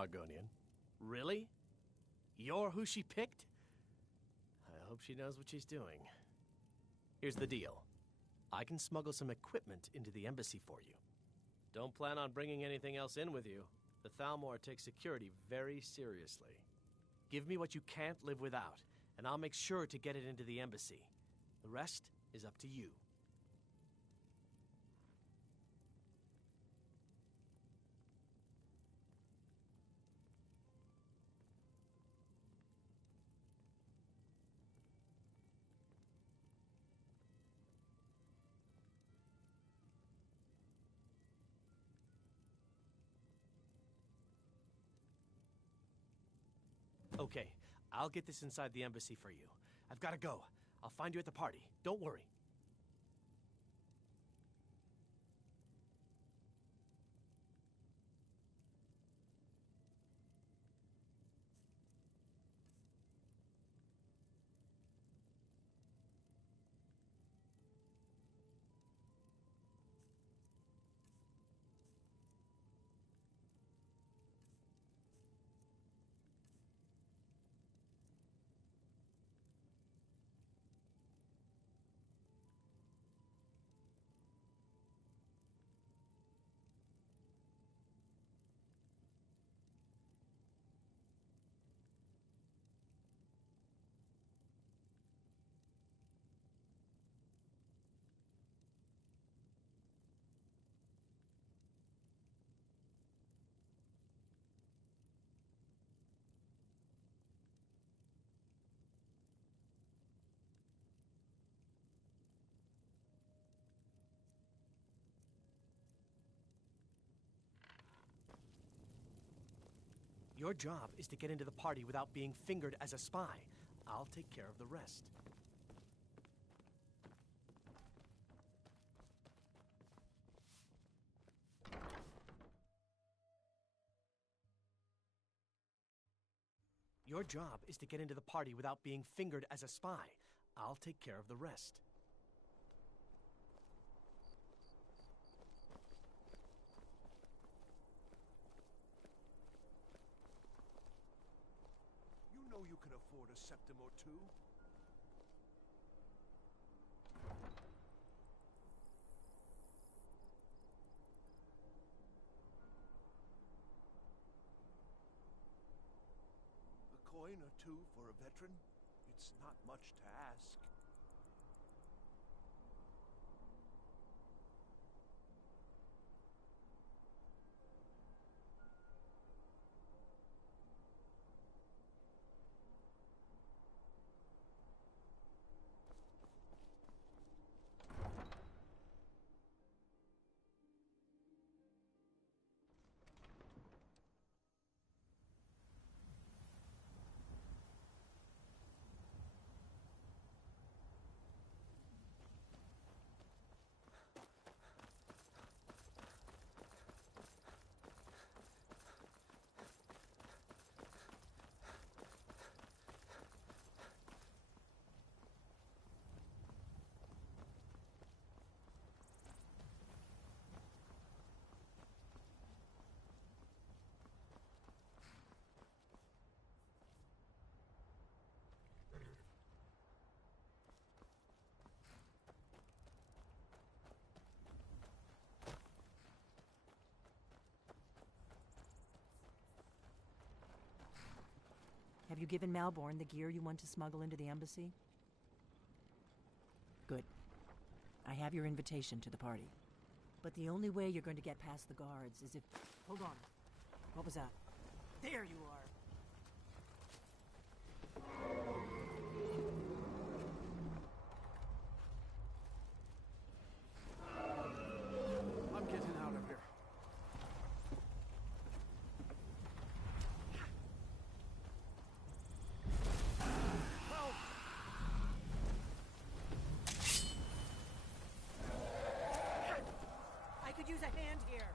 Argonian. Really? You're who she picked? I hope she knows what she's doing. Here's the deal. I can smuggle some equipment into the embassy for you. Don't plan on bringing anything else in with you. The Thalmor takes security very seriously. Give me what you can't live without, and I'll make sure to get it into the embassy. The rest is up to you. Okay, I'll get this inside the embassy for you. I've got to go. I'll find you at the party. Don't worry. Your job is to get into the party without being fingered as a spy. I'll take care of the rest. Your job is to get into the party without being fingered as a spy. I'll take care of the rest. You know you can afford a septim or two. A coin or two for a veteran? It's not much to ask. Have you given Malborn the gear you want to smuggle into the embassy? Good. I have your invitation to the party. But the only way you're going to get past the guards is if... Hold on. What was that? There you are! I'm getting out of here. Help! I could use a hand here!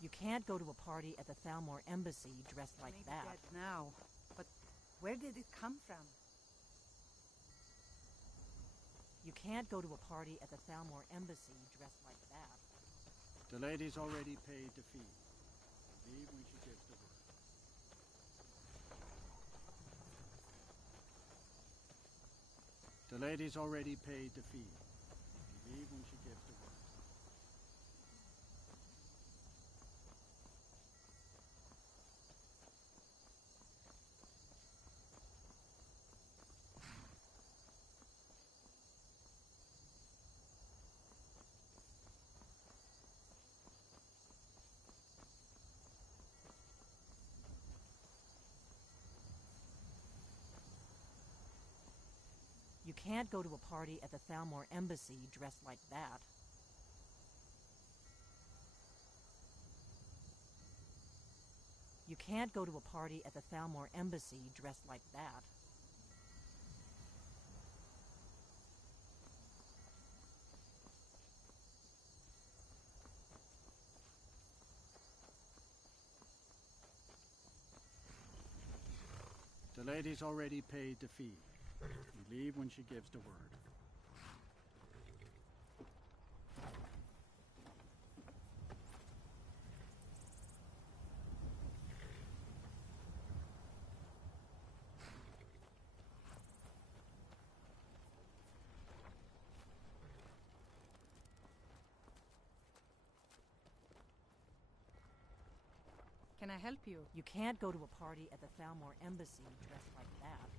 You can't go to a party at the Thalmor Embassy dressed like Maybe that. dead now, but where did it come from? You can't go to a party at the Thalmor Embassy dressed like that. The lady's already paid the fee. Leave when she gives the word. The lady's already paid the fee. Leave when she gives the word. You can't go to a party at the Thalmor Embassy dressed like that. You can't go to a party at the Thalmor Embassy dressed like that. The lady's already paid the fee. Leave when she gives the word. Can I help you? You can't go to a party at the Thalmor Embassy dressed like that.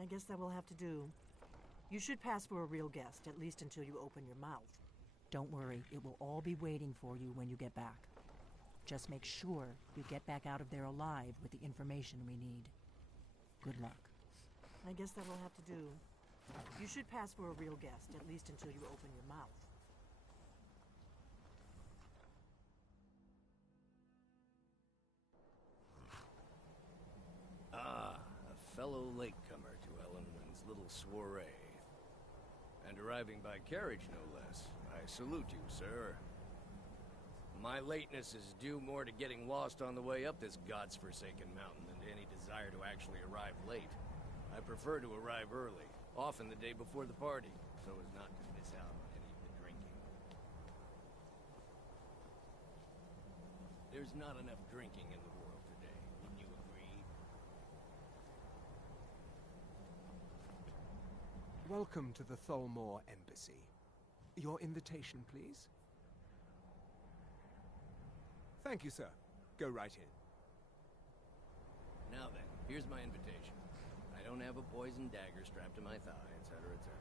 I guess that will have to do. You should pass for a real guest, at least until you open your mouth. Don't worry, it will all be waiting for you when you get back. Just make sure you get back out of there alive with the information we need. Good luck. I guess that will have to do. You should pass for a real guest, at least until you open your mouth. A fellow latecomer to Ellenwyn's little soiree. And arriving by carriage, no less. I salute you, sir. My lateness is due more to getting lost on the way up this god's-forsaken mountain than to any desire to actually arrive late. I prefer to arrive early, often the day before the party, so as not to miss out on any of the drinking. There's not enough drinking in the world today, wouldn't you agree? Welcome to the Thalmor Embassy. Your invitation, please? Thank you, sir. Go right in. Now then, here's my invitation. I don't have a poison dagger strapped to my thigh, etc., etc.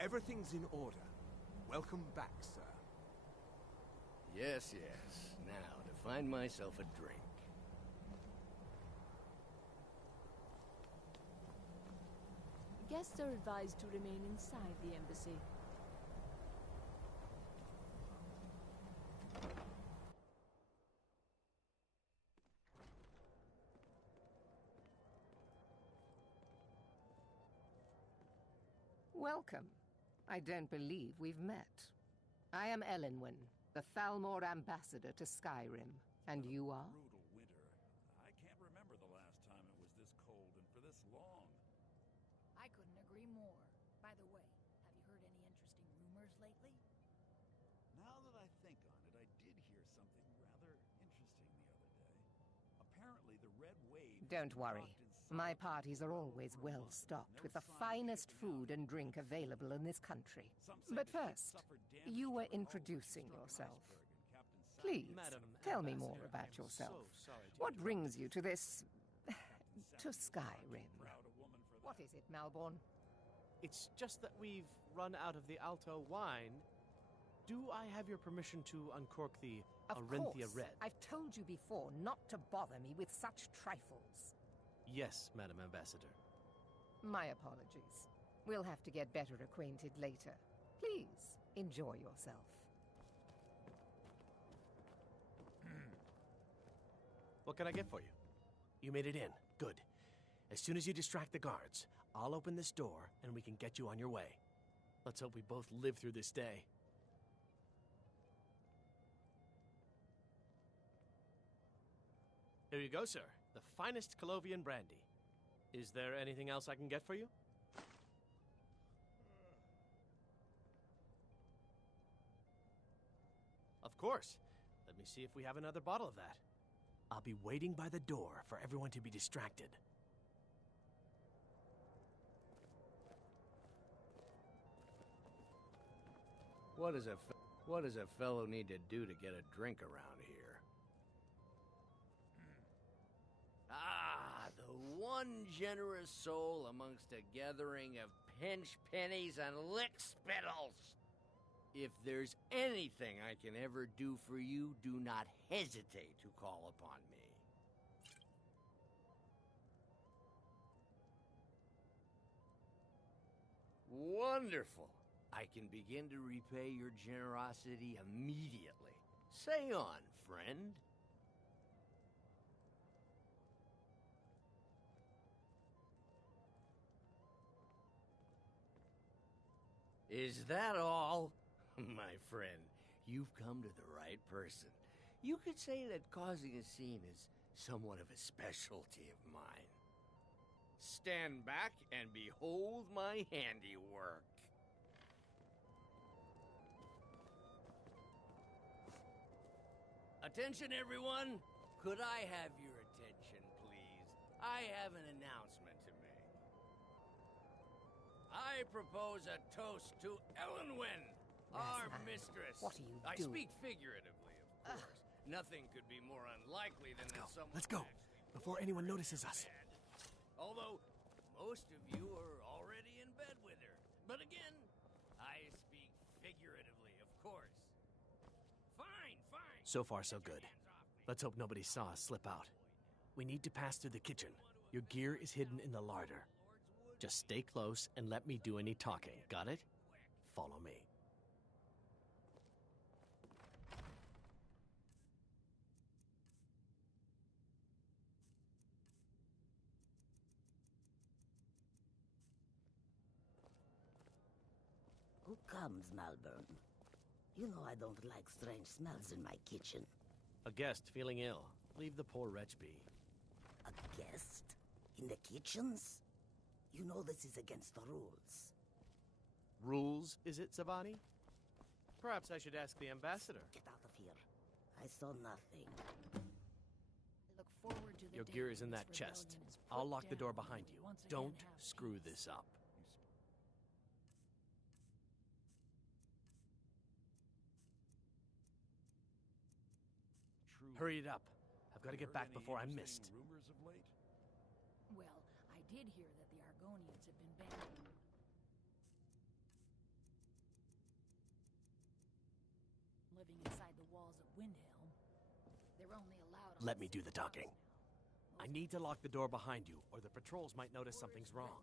Everything's in order. Welcome back, sir. Yes, yes. Now, to find myself a drink. Guests are advised to remain inside the embassy. Welcome. I don't believe we've met. I am Elenwen, the Thalmor ambassador to Skyrim. And you are? Brutal winter. I can't remember the last time it was this cold and for this long. I couldn't agree more. By the way, have you heard any interesting rumors lately? Now that I think on it, I did hear something rather interesting the other day. Apparently the Red Wave... Don't worry. My parties are always well stocked with the finest food and drink available in this country. But first, you were introducing yourself. Please, tell me more about yourself. What brings you to this... to Skyrim? What is it, Malborn? It's just that we've run out of the Alto wine. Do I have your permission to uncork the Arinthia Red? I've told you before not to bother me with such trifles. Yes, Madam Ambassador. My apologies. We'll have to get better acquainted later. Please, enjoy yourself. What can I get for you? You made it in. Good. As soon as you distract the guards, I'll open this door and we can get you on your way. Let's hope we both live through this day. Here you go, sir. The finest Colovian brandy. Is there anything else I can get for you? Of course. Let me see if we have another bottle of that. I'll be waiting by the door for everyone to be distracted. What does a fellow need to do to get a drink around here? Ah, the one generous soul amongst a gathering of pinch pennies and lick spittles. If there's anything I can ever do for you, do not hesitate to call upon me. Wonderful. I can begin to repay your generosity immediately. Say on, friend. Is that all? My friend, you've come to the right person. You could say that causing a scene is somewhat of a specialty of mine. Stand back and behold my handiwork. Attention, everyone! Could I have your attention, please? I have an announcement to make. I propose a toast to Elenwen, our mistress. What are you doing? I speak figuratively, of course. Nothing could be more unlikely than that someone... Let's go, before anyone notices us. Although, most of you are already in bed with her. But again, I speak figuratively, of course. Fine, fine. So far, so good. Let's hope nobody saw us slip out. We need to pass through the kitchen. Your gear is hidden in the larder. Just stay close and let me do any talking. Got it? Follow me. Who comes, Malborn? You know I don't like strange smells in my kitchen. A guest feeling ill. Leave the poor wretch be. A guest? In the kitchens? You know this is against the rules. Rules, is it, Zabani? Perhaps I should ask the ambassador. Get out of here. I saw nothing. Look forward to the Your day gear is in when that this chest. rebellion is I'll put lock the door down behind and we you. once again Don't have screw peace. this up. True Hurry it up. I've got to get Heard back any before I'm interesting missed. Rumors of late? Well, I did hear that the Argonians have been banned. Living inside the walls of Windhelm, they're only allowed on Let me do city the talking. property I now. need to lock the door behind you, or the patrols might notice something's wrong.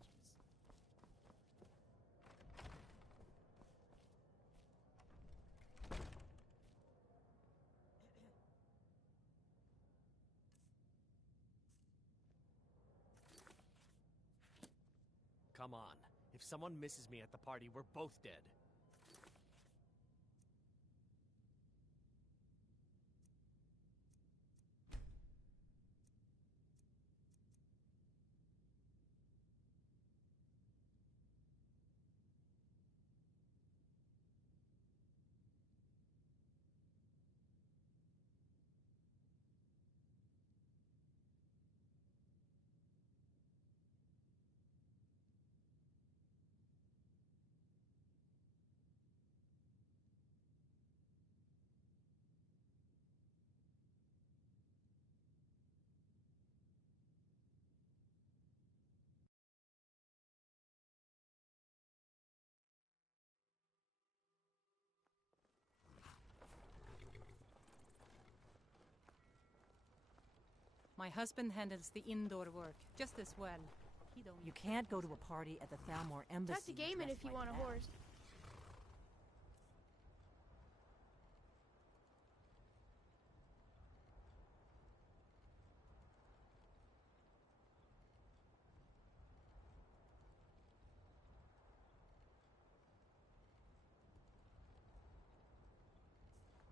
Come on. If someone misses me at the party, we're both dead. My husband handles the indoor work just as well. He don't. You can't go to a party at the Thalmor Embassy. Talk to Gaiman dressed if you like want a that. horse.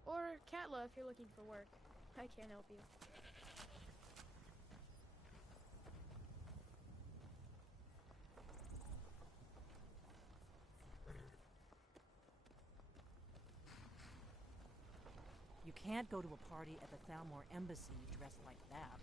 Or Katla if you're looking for work. I can't help you. You can't go to a party at the Thalmor Embassy dressed like that.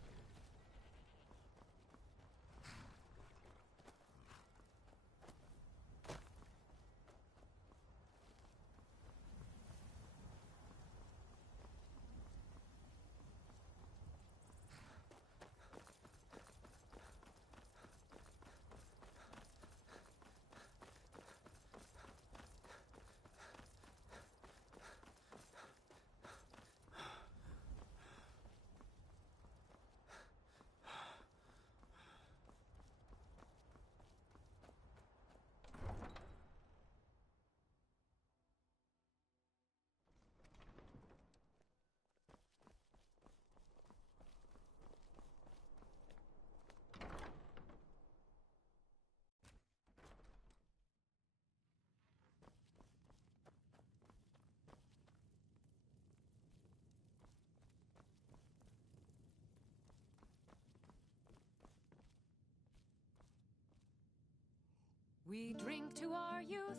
We drink to our youth,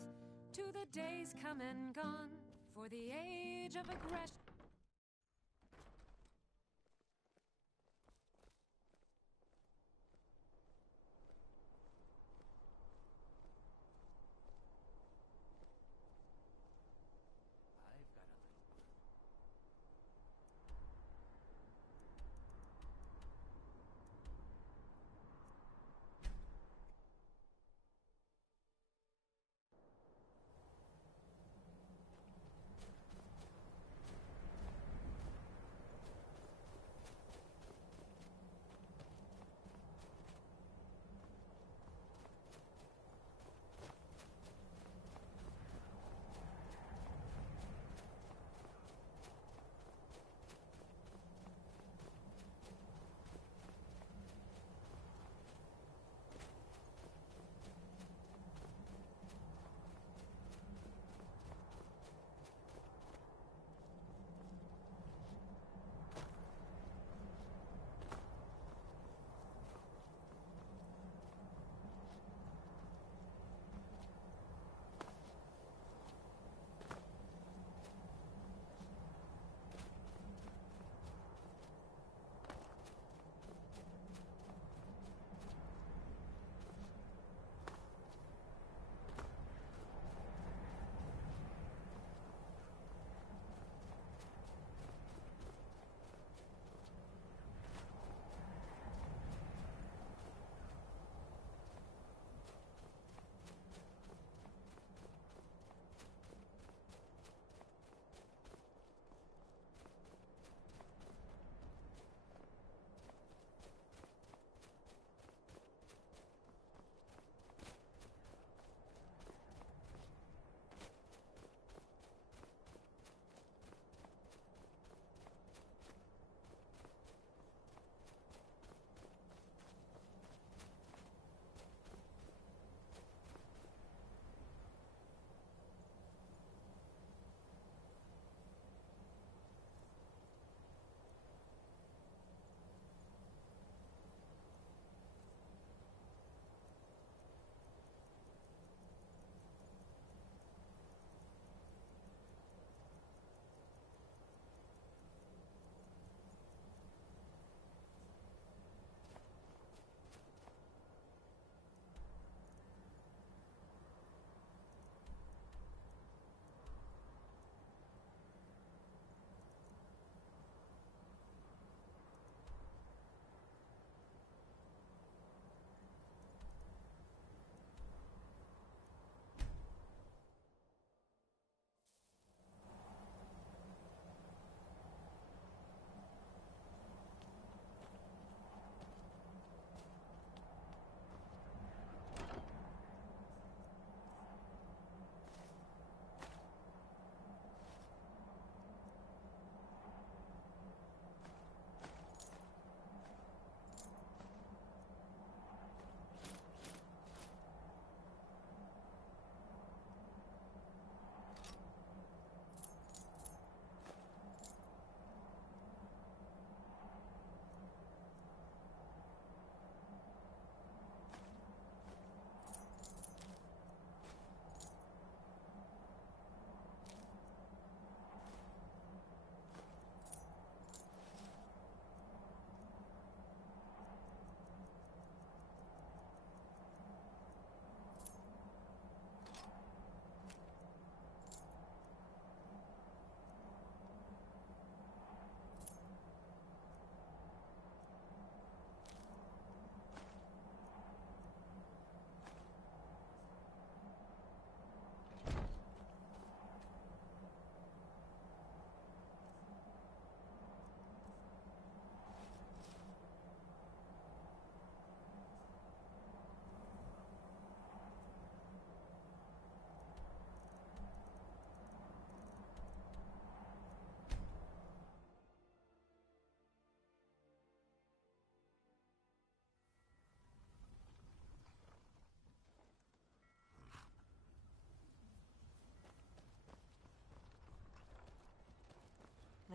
to the days come and gone, for the age of aggression.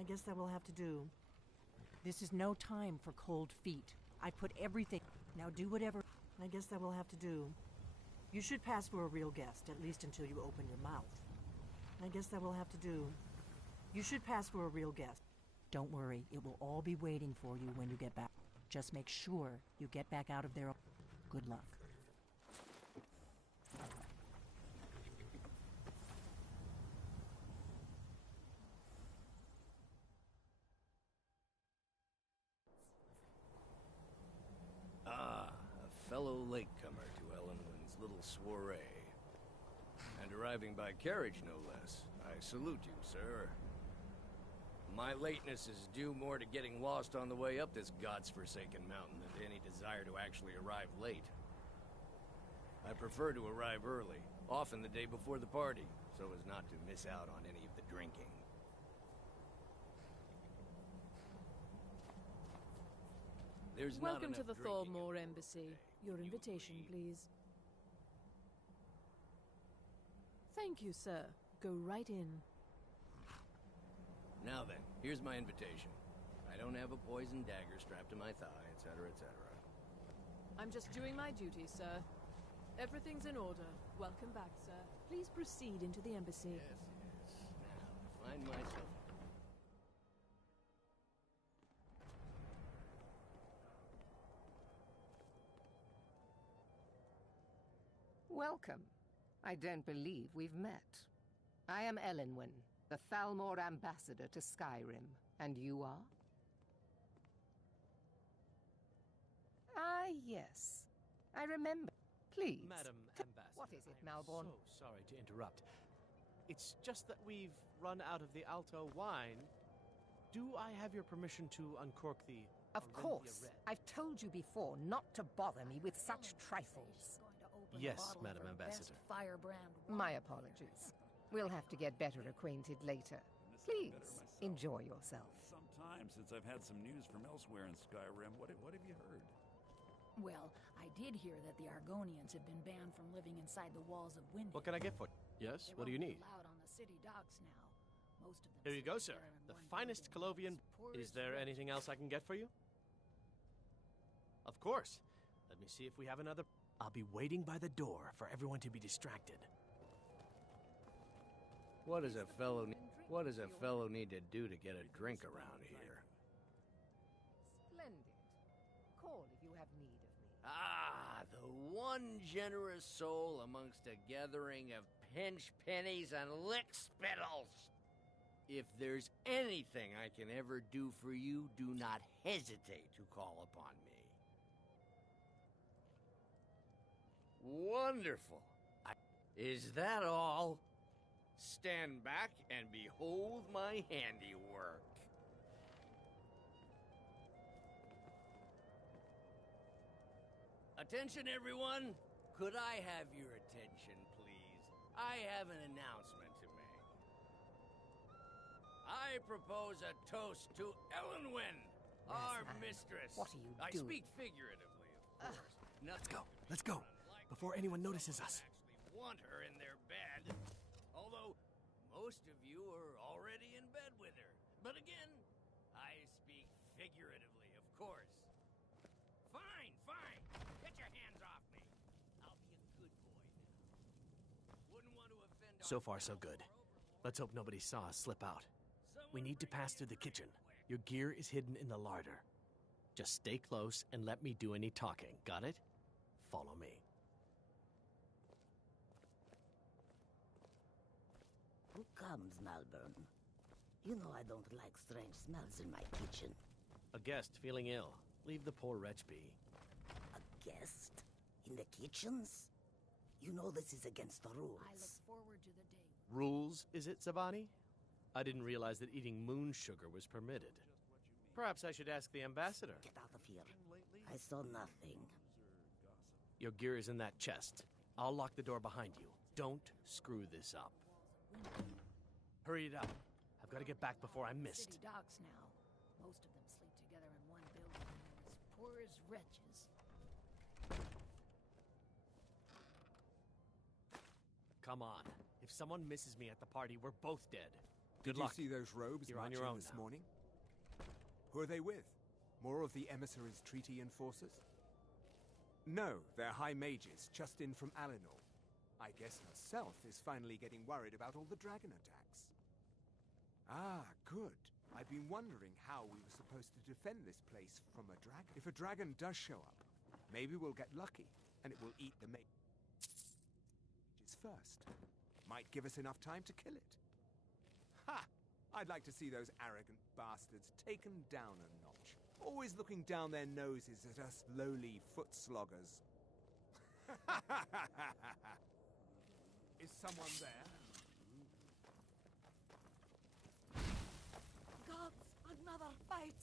I guess that will have to do. This is no time for cold feet. I put everything... Now do whatever... I guess that will have to do. You should pass for a real guest, at least until you open your mouth. I guess that will have to do. You should pass for a real guest. Don't worry, it will all be waiting for you when you get back. Just make sure you get back out of there. Good luck. A fellow latecomer to Ellenwyn's little soiree. And arriving by carriage, no less. I salute you, sir. My lateness is due more to getting lost on the way up this god's-forsaken mountain than to any desire to actually arrive late. I prefer to arrive early, often the day before the party, so as not to miss out on any of the drinking. There's Welcome to not the enough Thalmor Embassy. Your invitation, please. Thank you, sir. Go right in. Now then, here's my invitation. I don't have a poison dagger strapped to my thigh, etc., etc. I'm just doing my duty, sir. Everything's in order. Welcome back, sir. Please proceed into the embassy. Yes, yes. Now, find myself... Welcome. I don't believe we've met. I am Ellenwyn, the Thalmor ambassador to Skyrim. And you are? Ah, yes. I remember. Please. Madam Ambassador, What is it, I'm Malborn? so sorry to interrupt. It's just that we've run out of the Alto wine. Do I have your permission to uncork the... Of Orinthia course. Red? I've told you before not to bother me with such trifles. Yes, Madam Ambassador. Firebrand. My apologies. We'll have to get better acquainted later. Please, enjoy yourself. Some time since I've had some news from elsewhere in Skyrim. What have you heard? Well, I did hear that the Argonians have been banned from living inside the walls of Windhelm. What can I get for you? Yes, They what do you won't be need? allowed on the city docks now. Most of them. Here you go, sit sir. together in The one finest building. Colovian... Poor Is as there rich. anything else I can get for you? Of course. Let me see if we have another... I'll be waiting by the door for everyone to be distracted. What does a fellow need to do to get a drink around here? Splendid. Call if you have need of me. Ah, the one generous soul amongst a gathering of pinch pennies and lick spittles. If there's anything I can ever do for you, do not hesitate to call upon me. Wonderful. Is that all? Stand back and behold my handiwork. Attention, everyone. Could I have your attention, please? I have an announcement to make. I propose a toast to Ellenwyn, our mistress. What are you I doing? speak figuratively, of course. Nothing Let's go. Before anyone notices us. actually want her in their bed. Although most of you are already in bed with her. But again, I speak figuratively, of course. Fine, fine. Get your hands off me. I'll be a good boy now. Wouldn't want to offend So far, so good. Let's hope nobody saw us slip out. We need to pass through the kitchen. Your gear is hidden in the larder. Just stay close and let me do any talking. Got it? Follow me. Who comes, Malborn? You know I don't like strange smells in my kitchen. A guest feeling ill. Leave the poor wretch be. A guest? In the kitchens? You know this is against the rules. I look forward to the day. Rules, is it, Zabani? I didn't realize that eating moon sugar was permitted. Perhaps I should ask the ambassador. Get out of here. I saw nothing. Your gear is in that chest. I'll lock the door behind you. Don't screw this up. Hurry it up. I've got to get back before I'm missed. City docks now. Most of them sleep together in one building. They're as poor as wretches. Come on. If someone misses me at the party, we're both dead. Good Did luck. you see those robes You're on marching your own this now. morning? Who are they with? More of the emissaries' treaty enforcers? No, they're high mages, just in from Alinor. I guess herself is finally getting worried about all the dragon attacks. Ah, good. I've been wondering how we were supposed to defend this place from a dragon. If a dragon does show up, maybe we'll get lucky, and it will eat the mages first. Might give us enough time to kill it. Ha! I'd like to see those arrogant bastards taken down a notch. Always looking down their noses at us lowly foot sloggers. Is someone there? Gods, another fight!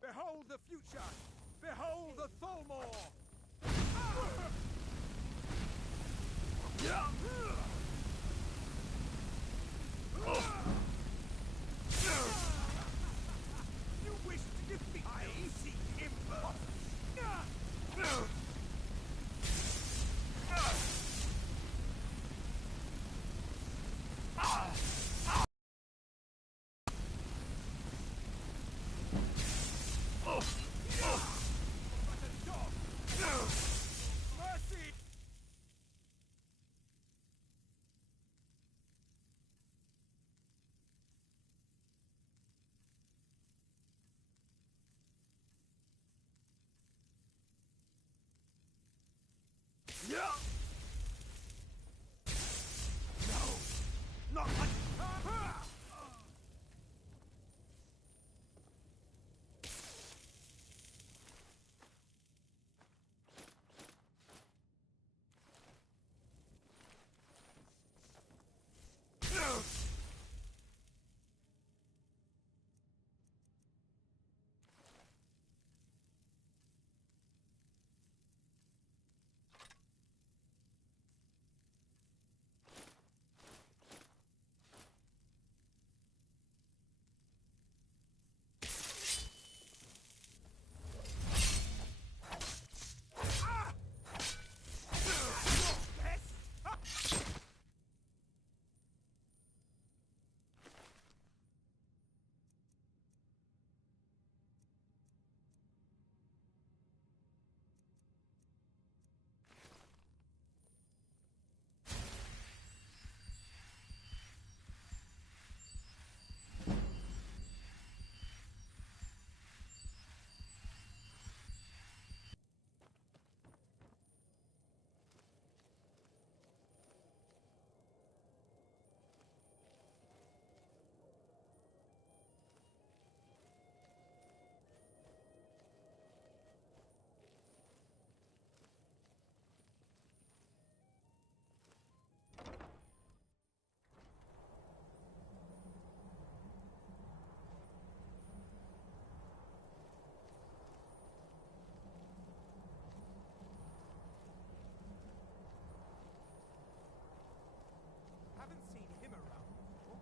Behold the future! Behold the Tholmor! You wish to defeat I see him Mercy! No! Not like... Haven't seen him around before.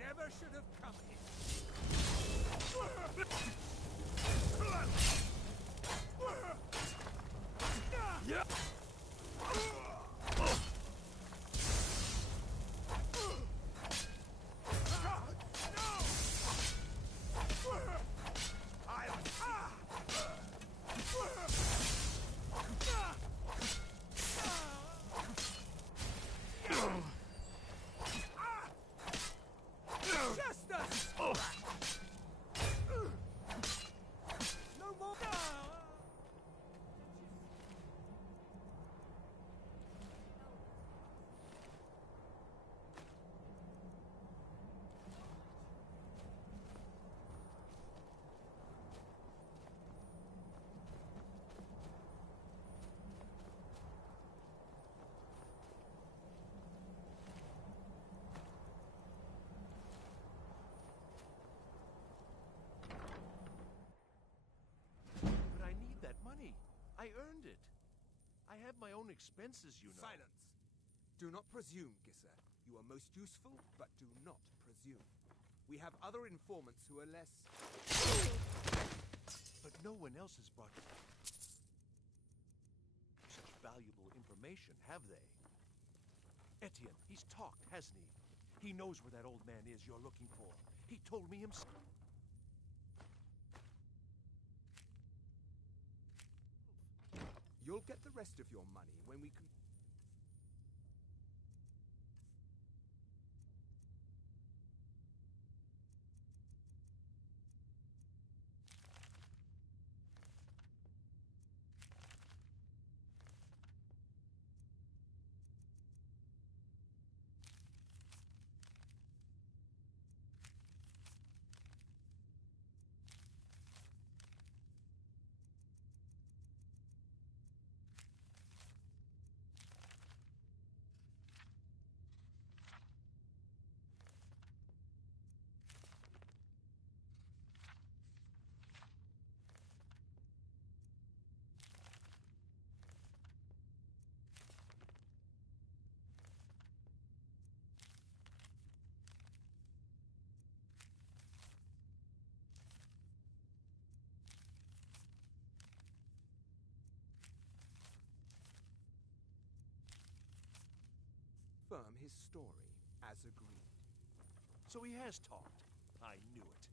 Never should have come here. Yeah. I earned it. I have my own expenses, you know. Silence! Do not presume, Gisser. You are most useful, but do not presume. We have other informants who are less... But no one else has brought such valuable information, have they? Etienne, he's talked, hasn't he? He knows where that old man is you're looking for. He told me himself. You'll get the rest of your money when we can... Confirm his story, as agreed. So he has talked. I knew it.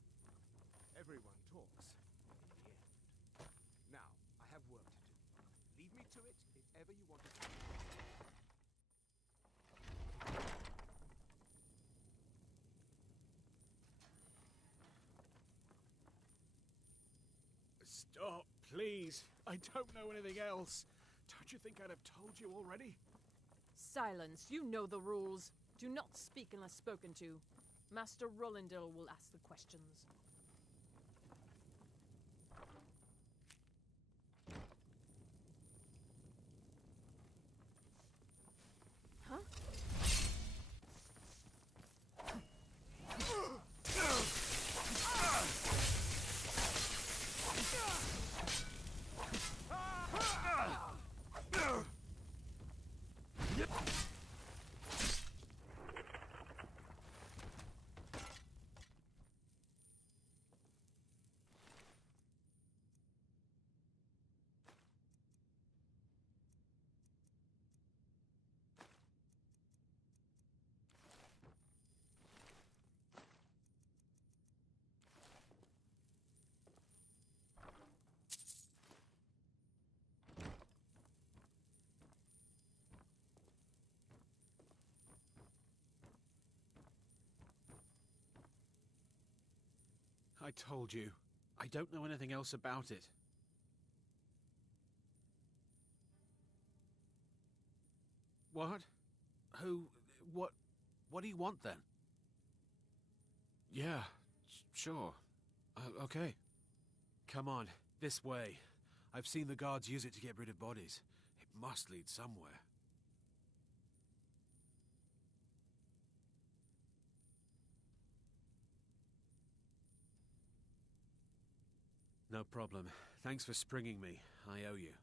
Everyone talks, in the end. Now, I have work to do. Leave me to it if ever you want to... Stop, please. I don't know anything else. Don't you think I'd have told you already? Silence. You know the rules. Do not speak unless spoken to. Master Rollindil will ask the questions. Huh? I told you. I don't know anything else about it. What? Who? What do you want then? Yeah, sure. Okay. Come on, this way. I've seen the guards use it to get rid of bodies. It must lead somewhere. No problem. Thanks for springing me. I owe you.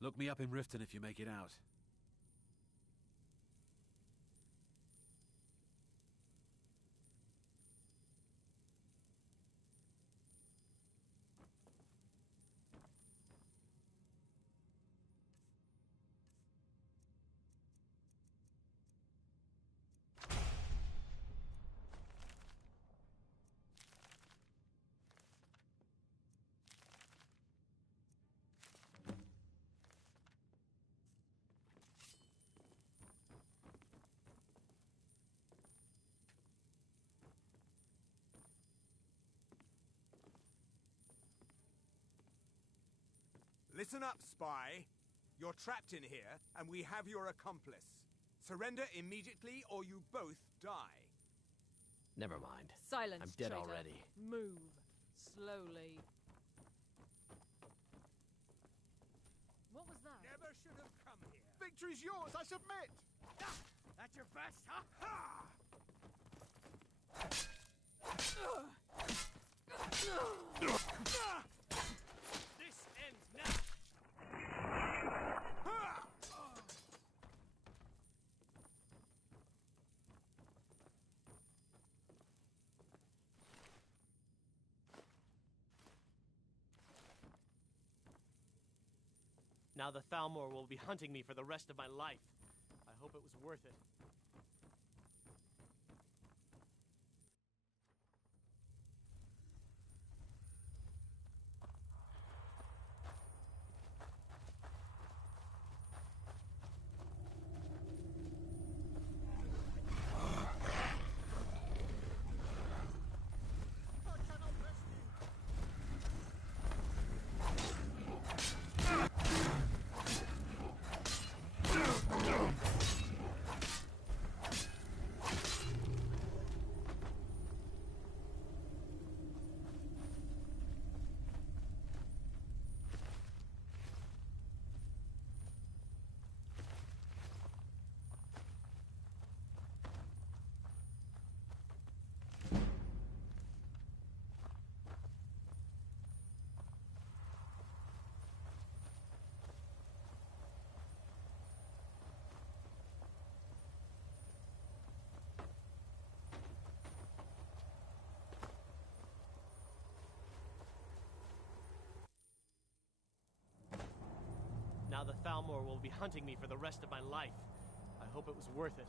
Look me up in Riften if you make it out. Listen up, spy. You're trapped in here, and we have your accomplice. Surrender immediately, or you both die. Never mind. Silence, I'm dead traitor. already. Move. Slowly. What was that? Never should have come here. Victory's yours, I submit! That's your best, huh? Ha! This ends now! Now the Thalmor will be hunting me for the rest of my life. I hope it was worth it. Now the Thalmor will be hunting me for the rest of my life. I hope it was worth it.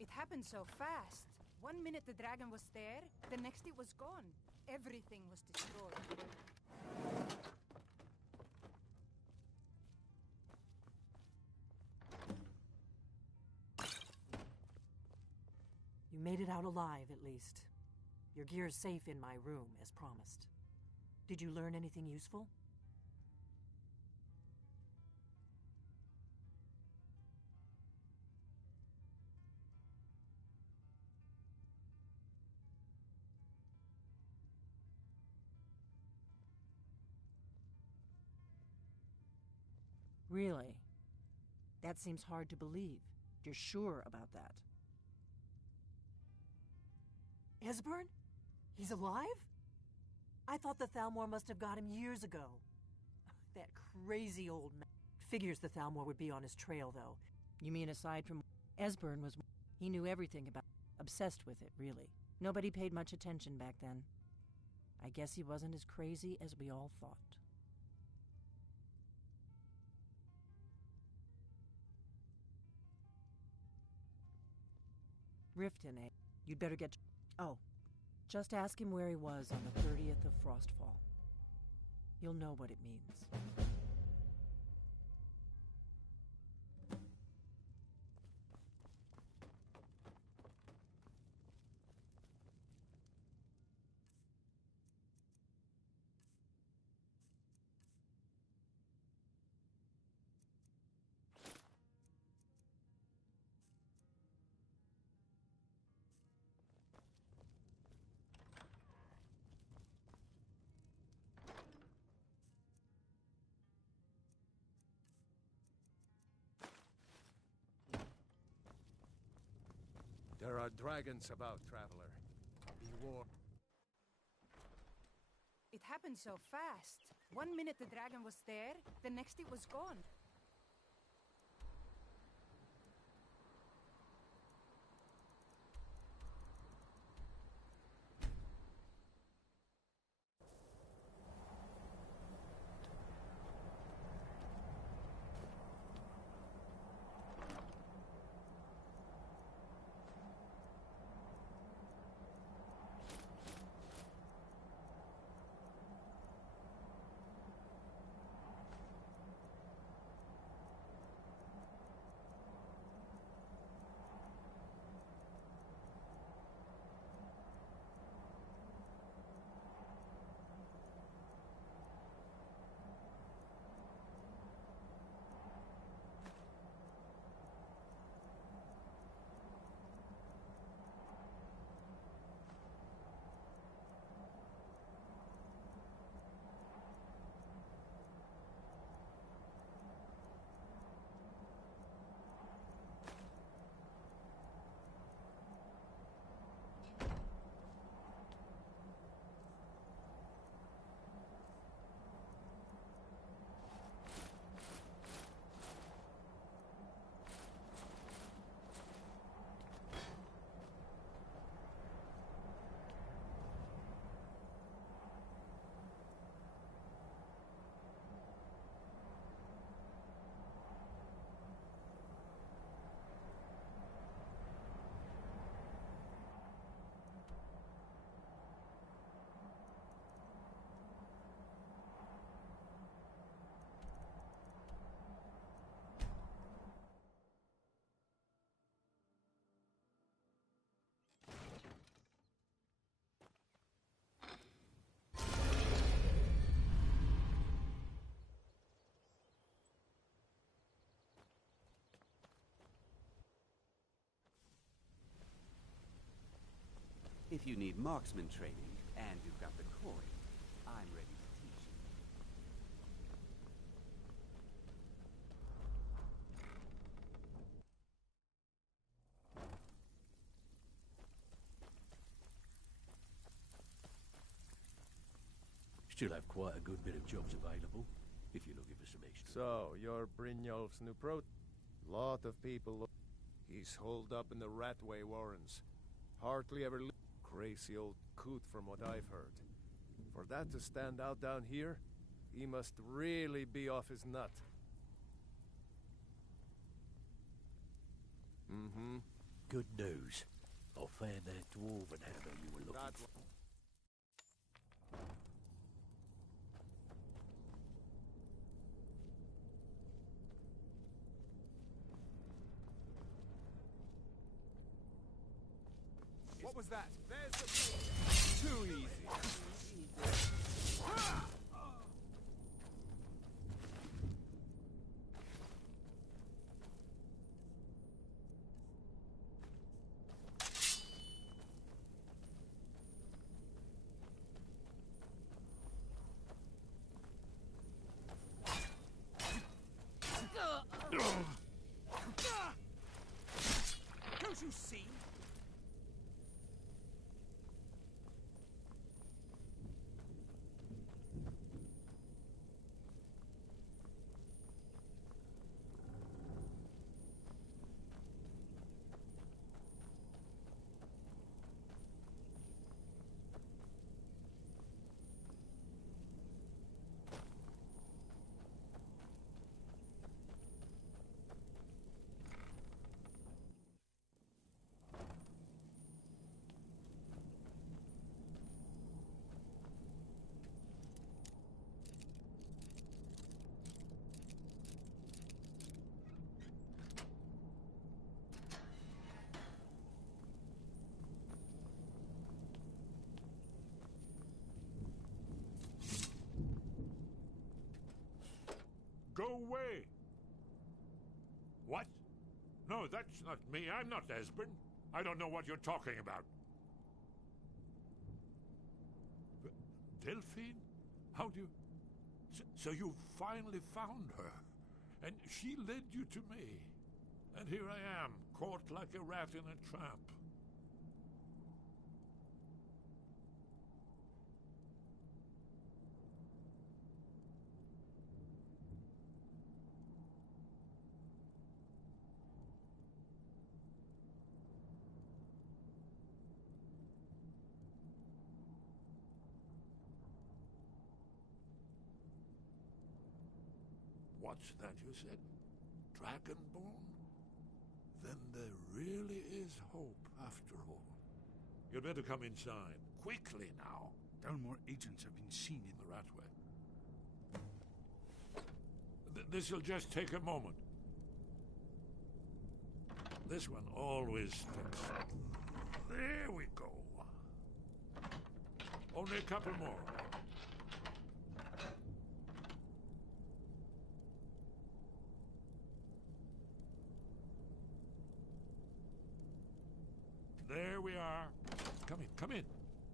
It happened so fast. 1 minute the dragon was there, the next it was gone. Everything was destroyed. You made it out alive, at least. Your gear's safe in my room, as promised. Did you learn anything useful? Really? That seems hard to believe. You're sure about that? Esbern? He's alive? I thought the Thalmor must have got him years ago. That crazy old man. Figures the Thalmor would be on his trail, though. You mean aside from... Esbern was... He knew everything about... Obsessed with it, really. Nobody paid much attention back then. I guess he wasn't as crazy as we all thought. Riften, eh? You'd better get... Oh, just ask him where he was on the 30th of Frostfall. You'll know what it means. There are dragons about, traveler. Be warned. It happened so fast. 1 minute the dragon was there, the next it was gone. If you need marksman training, and you've got the coin, I'm ready to teach you. Still have quite a good bit of jobs available, if you're looking for some extra. So, you're Brynjolf's new Lot of people. He's holed up in the Ratway Warrens. Hardly ever crazy old coot from what I've heard. For that to stand out down here, he must really be off his nut. Mm-hmm. Good news. I found that dwarven hammer you were looking for. What was that? There's the... Too easy. Don't you see? Go away! What? No, that's not me. I'm not Esbern. I don't know what you're talking about. Delphine? How do you... So you finally found her, and she led you to me. And here I am, caught like a rat in a trap. What's that you said? Dragonborn? Then there really is hope, after all. You'd better come inside. Quickly now. Dalmor agents have been seen in the Ratway. This'll just take a moment. This one always sticks. There we go. Only a couple more. There we are. Come in.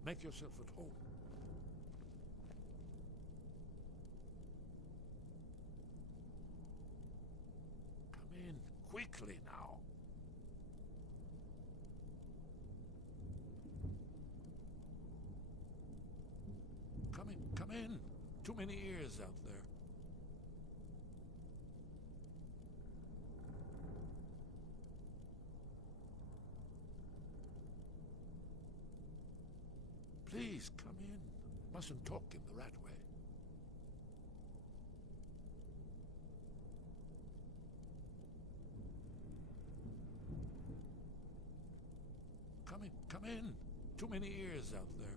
Make yourself at home. Come in, quickly now. Come in. Too many ears out there. Please, come in. Mustn't talk in the Ratway. Come in. Too many ears out there.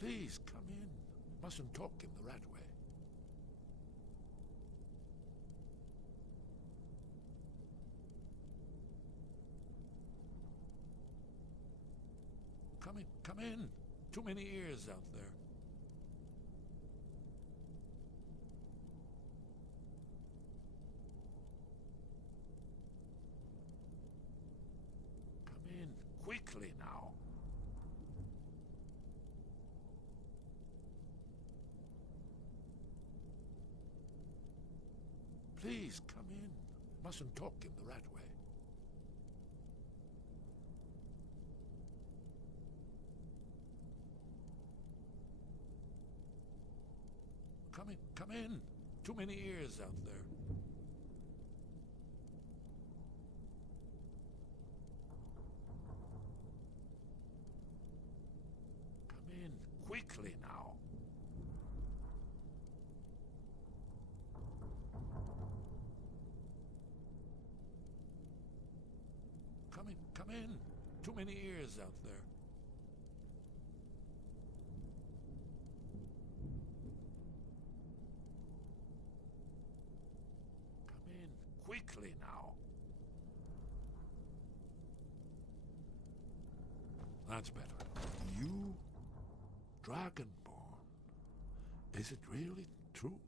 Please, come in. Mustn't talk in the Ratway. Come in. Too many ears out there. Come in, quickly now. Please, come in. Mustn't talk in the Ratway. Come in. Too many ears out there. Come in, quickly now. Come in. Too many ears out there. Quickly now. That's better. You, Dragonborn. Is it really true?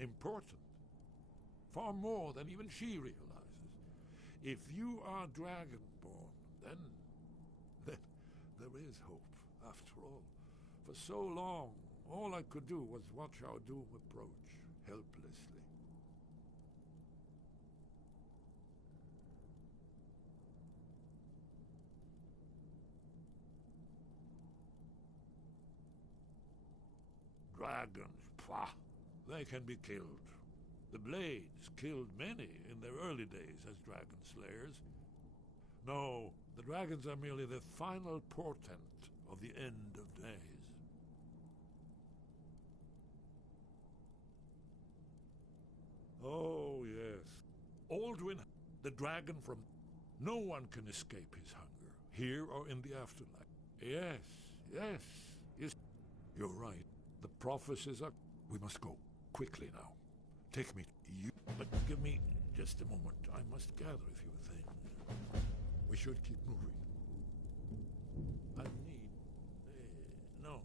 Important. Far more than even she realizes. If you are Dragonborn, then there is hope, after all. For so long, all I could do was watch our doom approach, helplessly. Dragons, pah! They can be killed. The Blades killed many in their early days as dragon slayers. No, the dragons are merely the final portent of the end of days. Oh, yes. Alduin, the dragon from... No one can escape his hunger, here or in the afterlife. Yes. You're right. The prophecies are... We must go. Quickly now. Take me. But give me just a moment. I must gather a few things. We should keep moving. I need... no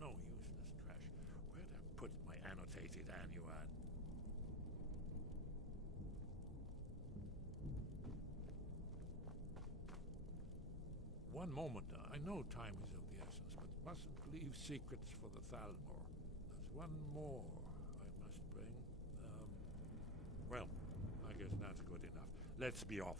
useless trash. Where'd I put my annotated annuad? One moment. I know time is of the essence, but mustn't leave secrets for the Thalmor. There's one more I must bring. is not good enough. Let's be off.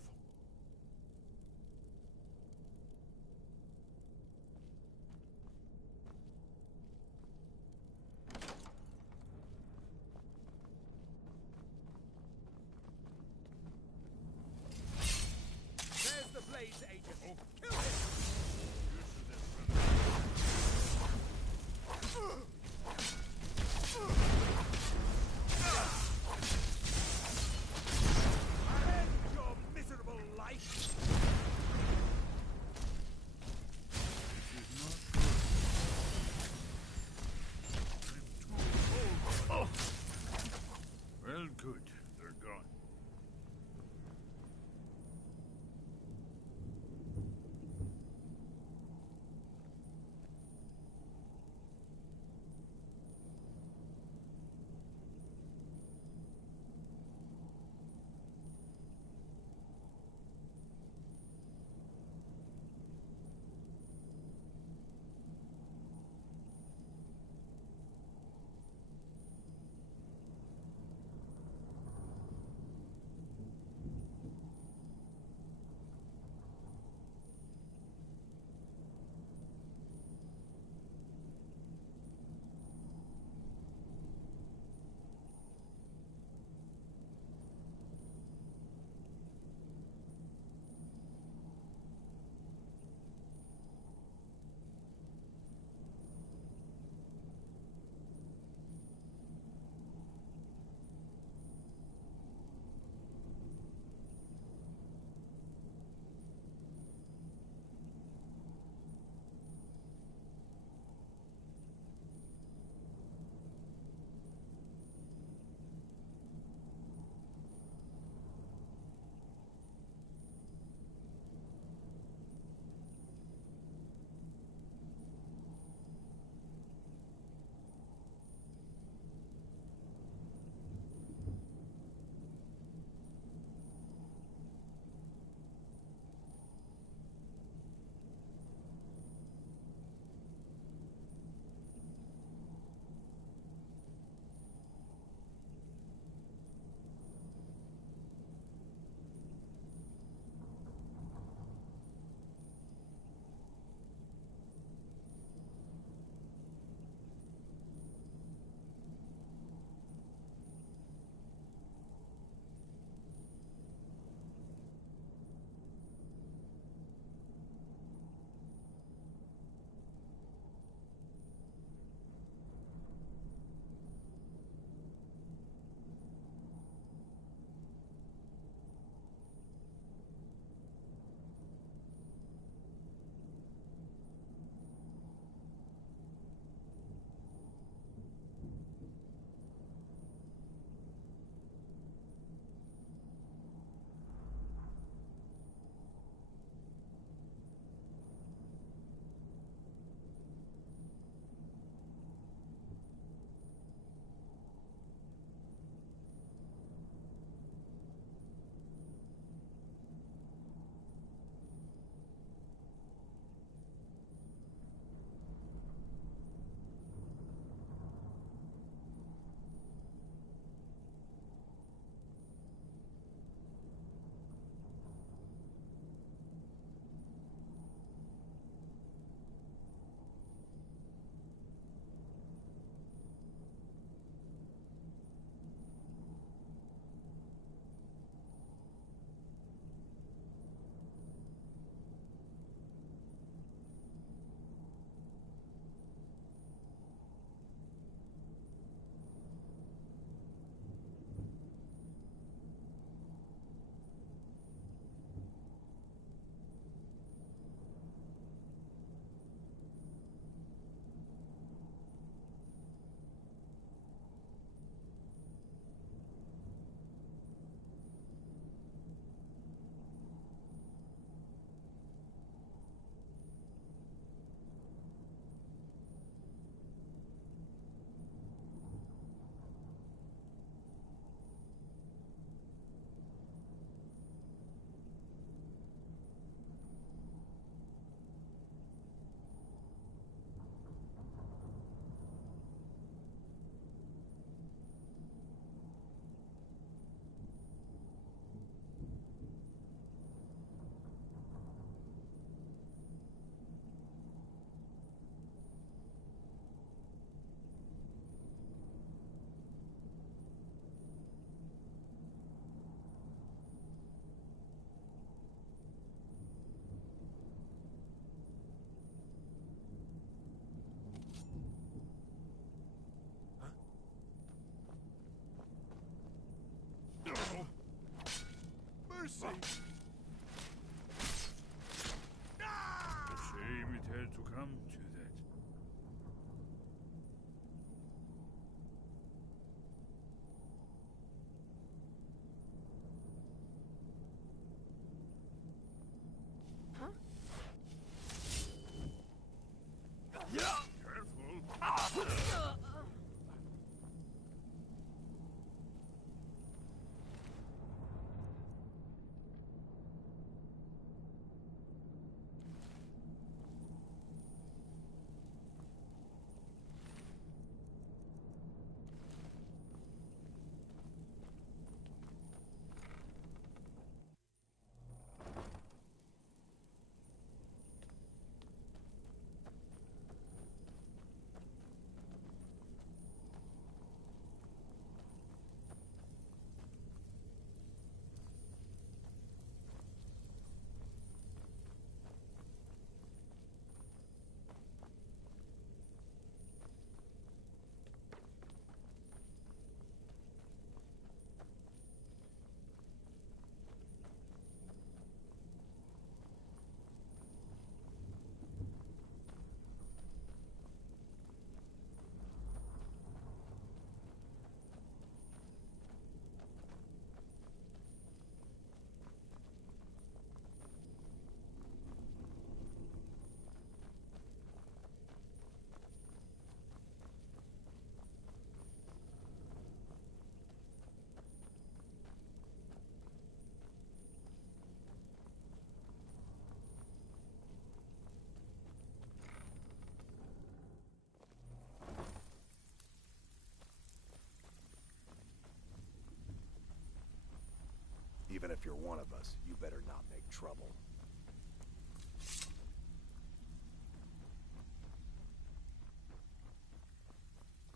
There's the blaze agent. Oh, kill him! End your miserable safe. A shame it had to come to that. Huh? Careful. Even if you're one of us, you better not make trouble.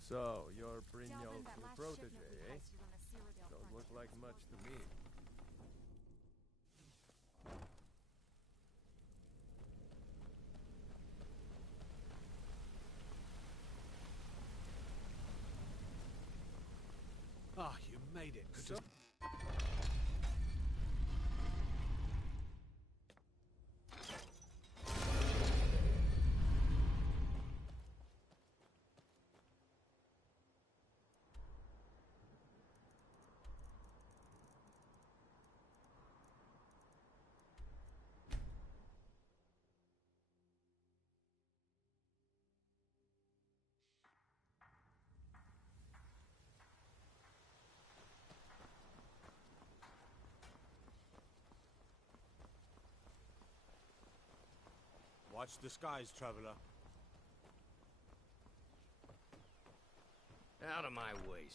So, you're Brynjolf's new protege, eh? Don't look like much to me. Ah, you made it. Could just... Watch the skies, traveler. Out of my way.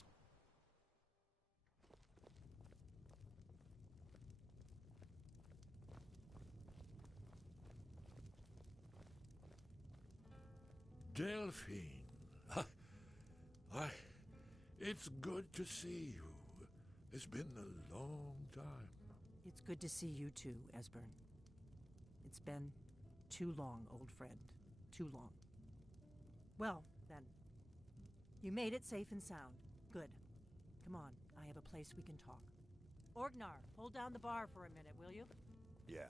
Delphine. It's good to see you. It's been a long time. It's good to see you too, Esbern. It's been too long, old friend. Too long. Well, then. You made it safe and sound. Good. Come on, I have a place we can talk. Orgnar, hold down the bar for a minute, will you? Yeah.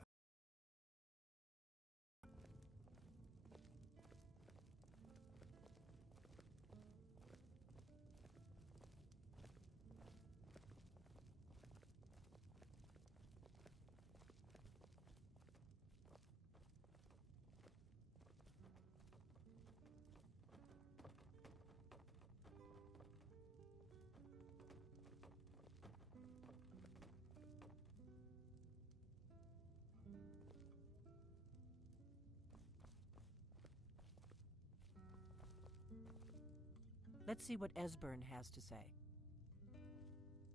Let's see what Esbern has to say.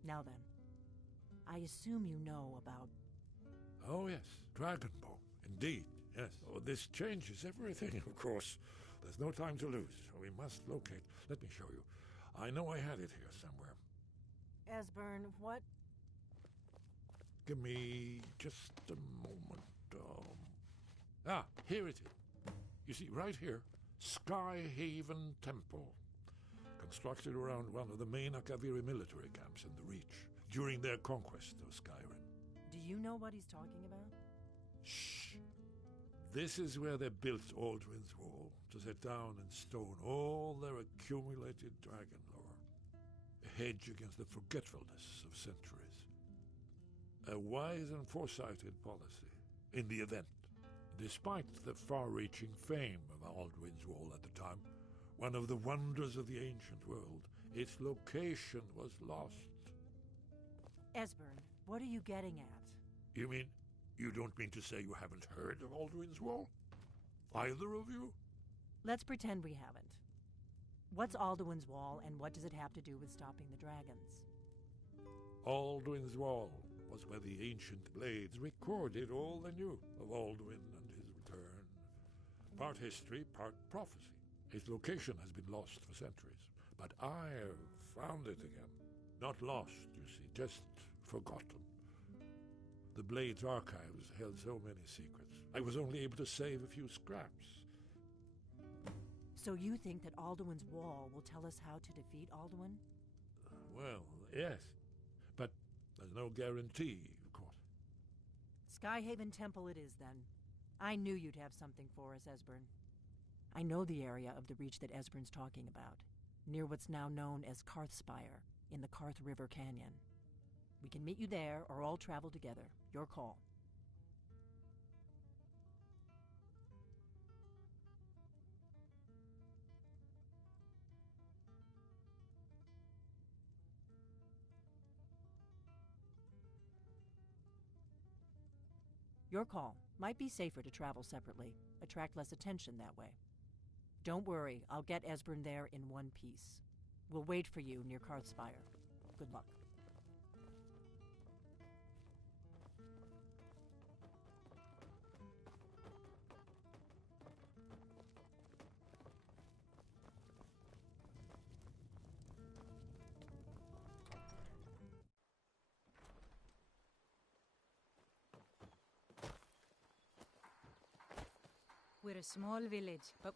Now then, I assume you know about... Oh, yes. Dragonbow. Indeed, yes. Oh, this changes everything, of course. There's no time to lose. We must locate. Let me show you. I know I had it here somewhere. Esbern, what? Give me just a moment. Here it is. You see, right here, Skyhaven Temple. Constructed around one of the main Akaviri military camps in the Reach during their conquest of Skyrim. Do you know what he's talking about? Shh. This is where they built Aldrin's Wall, to set down in stone all their accumulated dragon lore. A hedge against the forgetfulness of centuries. A wise and foresighted policy, in the event. Despite the far-reaching fame of Aldrin's Wall at the time, one of the wonders of the ancient world, its location was lost. Esbern, what are you getting at? You don't mean to say you haven't heard of Aldrin's Wall? Either of you? Let's pretend we haven't. What's Alduin's Wall, and what does it have to do with stopping the dragons? Aldrin's Wall was where the ancient blades recorded all they knew of Alduin and his return. Part history, part prophecy. Its location has been lost for centuries, but I have found it again. Not lost, you see, just forgotten. The Blade's archives held so many secrets. I was only able to save a few scraps. So you think that Alduin's Wall will tell us how to defeat Alduin? Well, yes. But there's no guarantee, of course. Skyhaven Temple it is, then. I knew you'd have something for us, Esbern. I know the area of the reach that Esbern's talking about, near what's now known as Karthspire, in the Karth River Canyon. We can meet you there, or all travel together. Your call. Your call. Might be safer to travel separately. Attract less attention that way. Don't worry, I'll get Esbern there in one piece. We'll wait for you near Karthspire. Good luck. We're a small village, but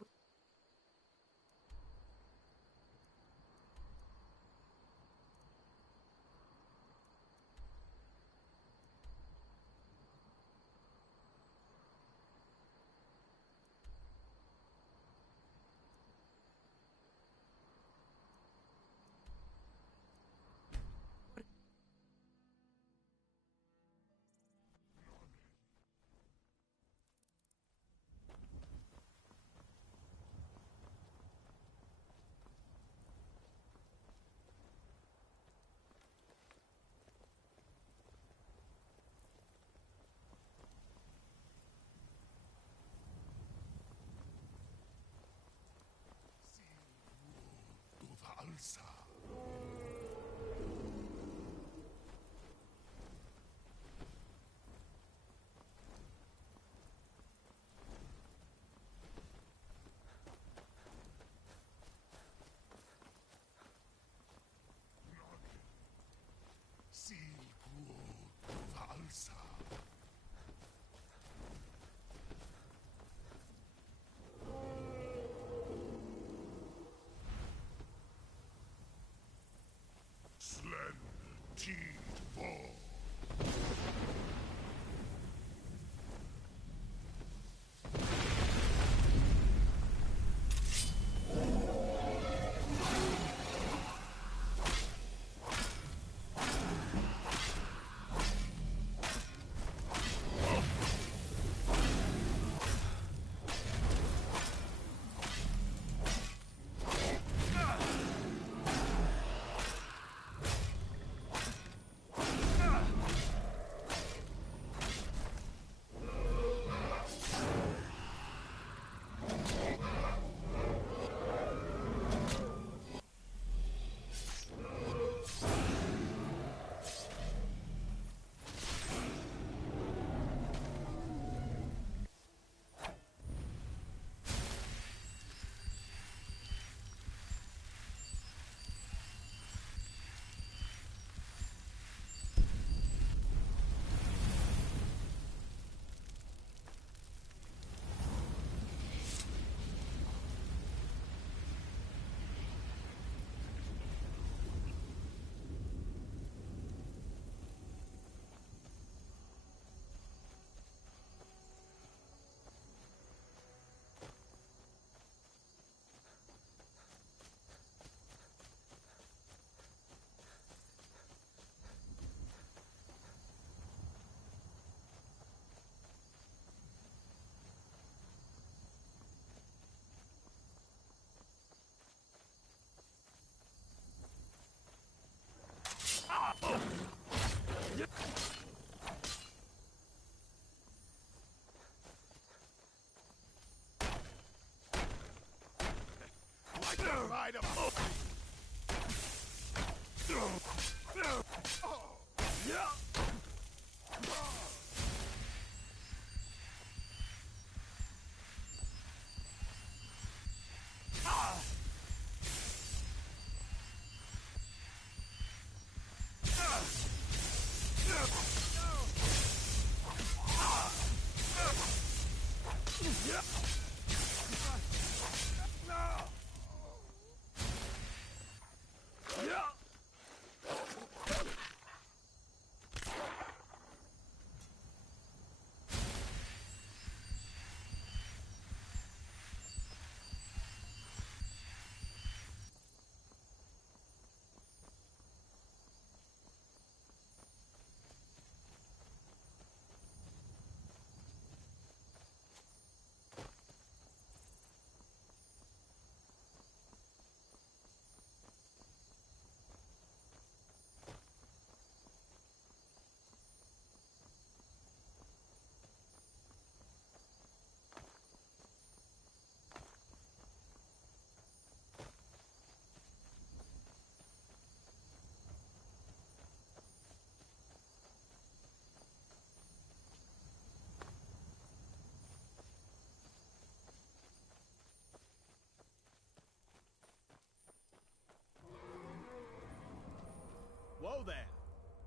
Whoa there!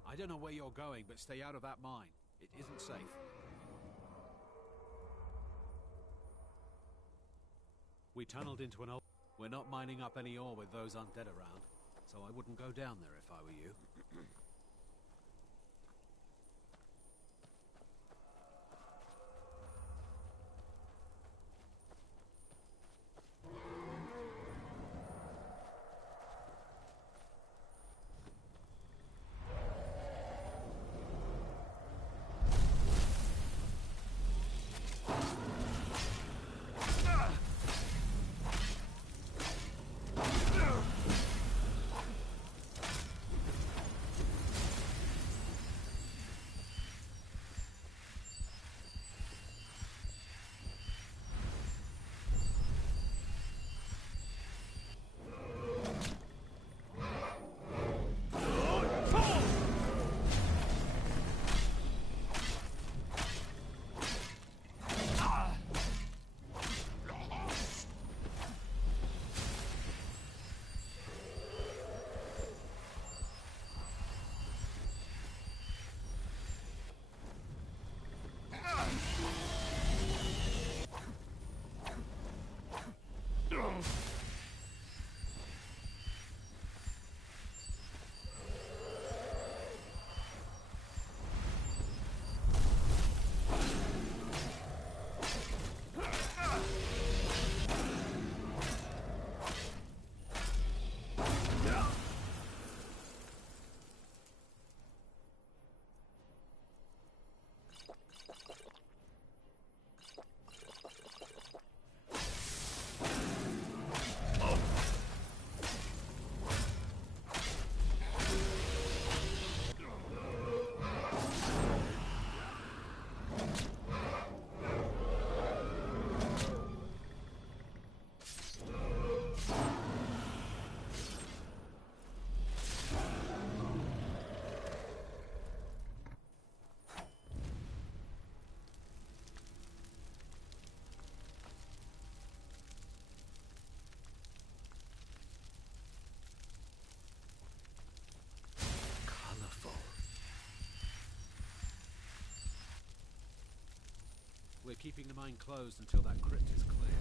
I don't know where you're going, but stay out of that mine. It isn't safe. We tunneled into an old... We're not mining up any ore with those undead around, so I wouldn't go down there if I were you. We're keeping the mine closed until that crypt is clear.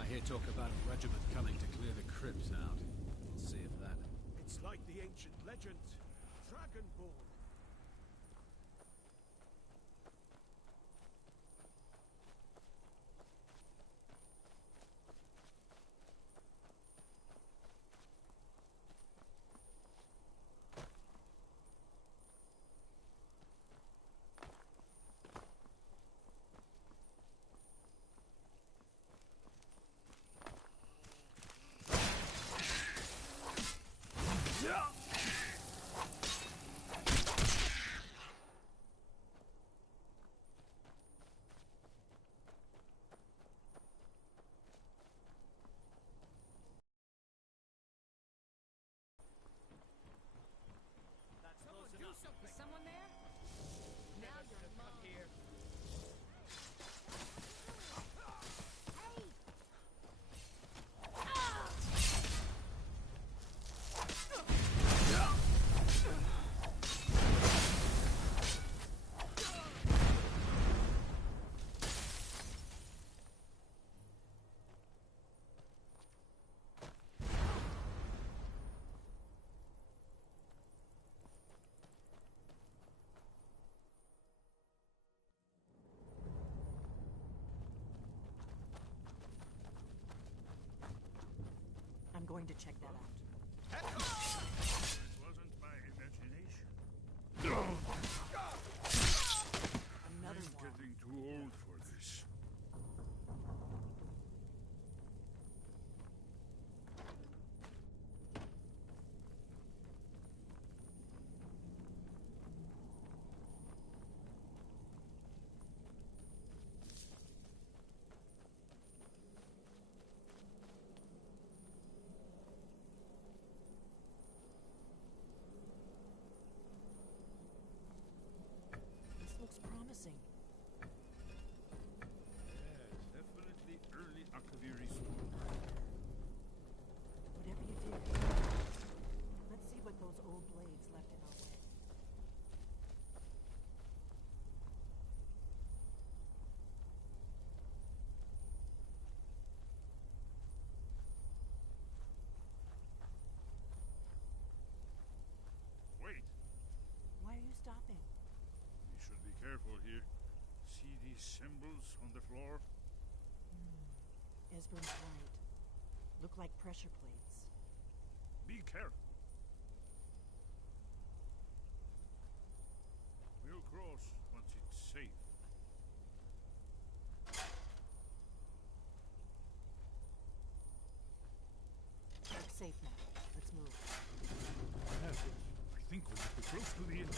I hear talk about a regiment coming to clear the crypts out. We'll see if that... It's like the ancient legend. Dragonborn. going to check that out. It wasn't my imagination. Another I'm one. getting too old for this. This looks promising. Yes, definitely early Akaviri Whatever you do, let's see what those old blades left in our way. Wait, Why are you stopping? we should be careful here. See these symbols on the floor? Esbern's right. Look like pressure plates. Be careful. We'll cross once it's safe. Looks safe now. Let's move. Yes, I think we must be close to the end.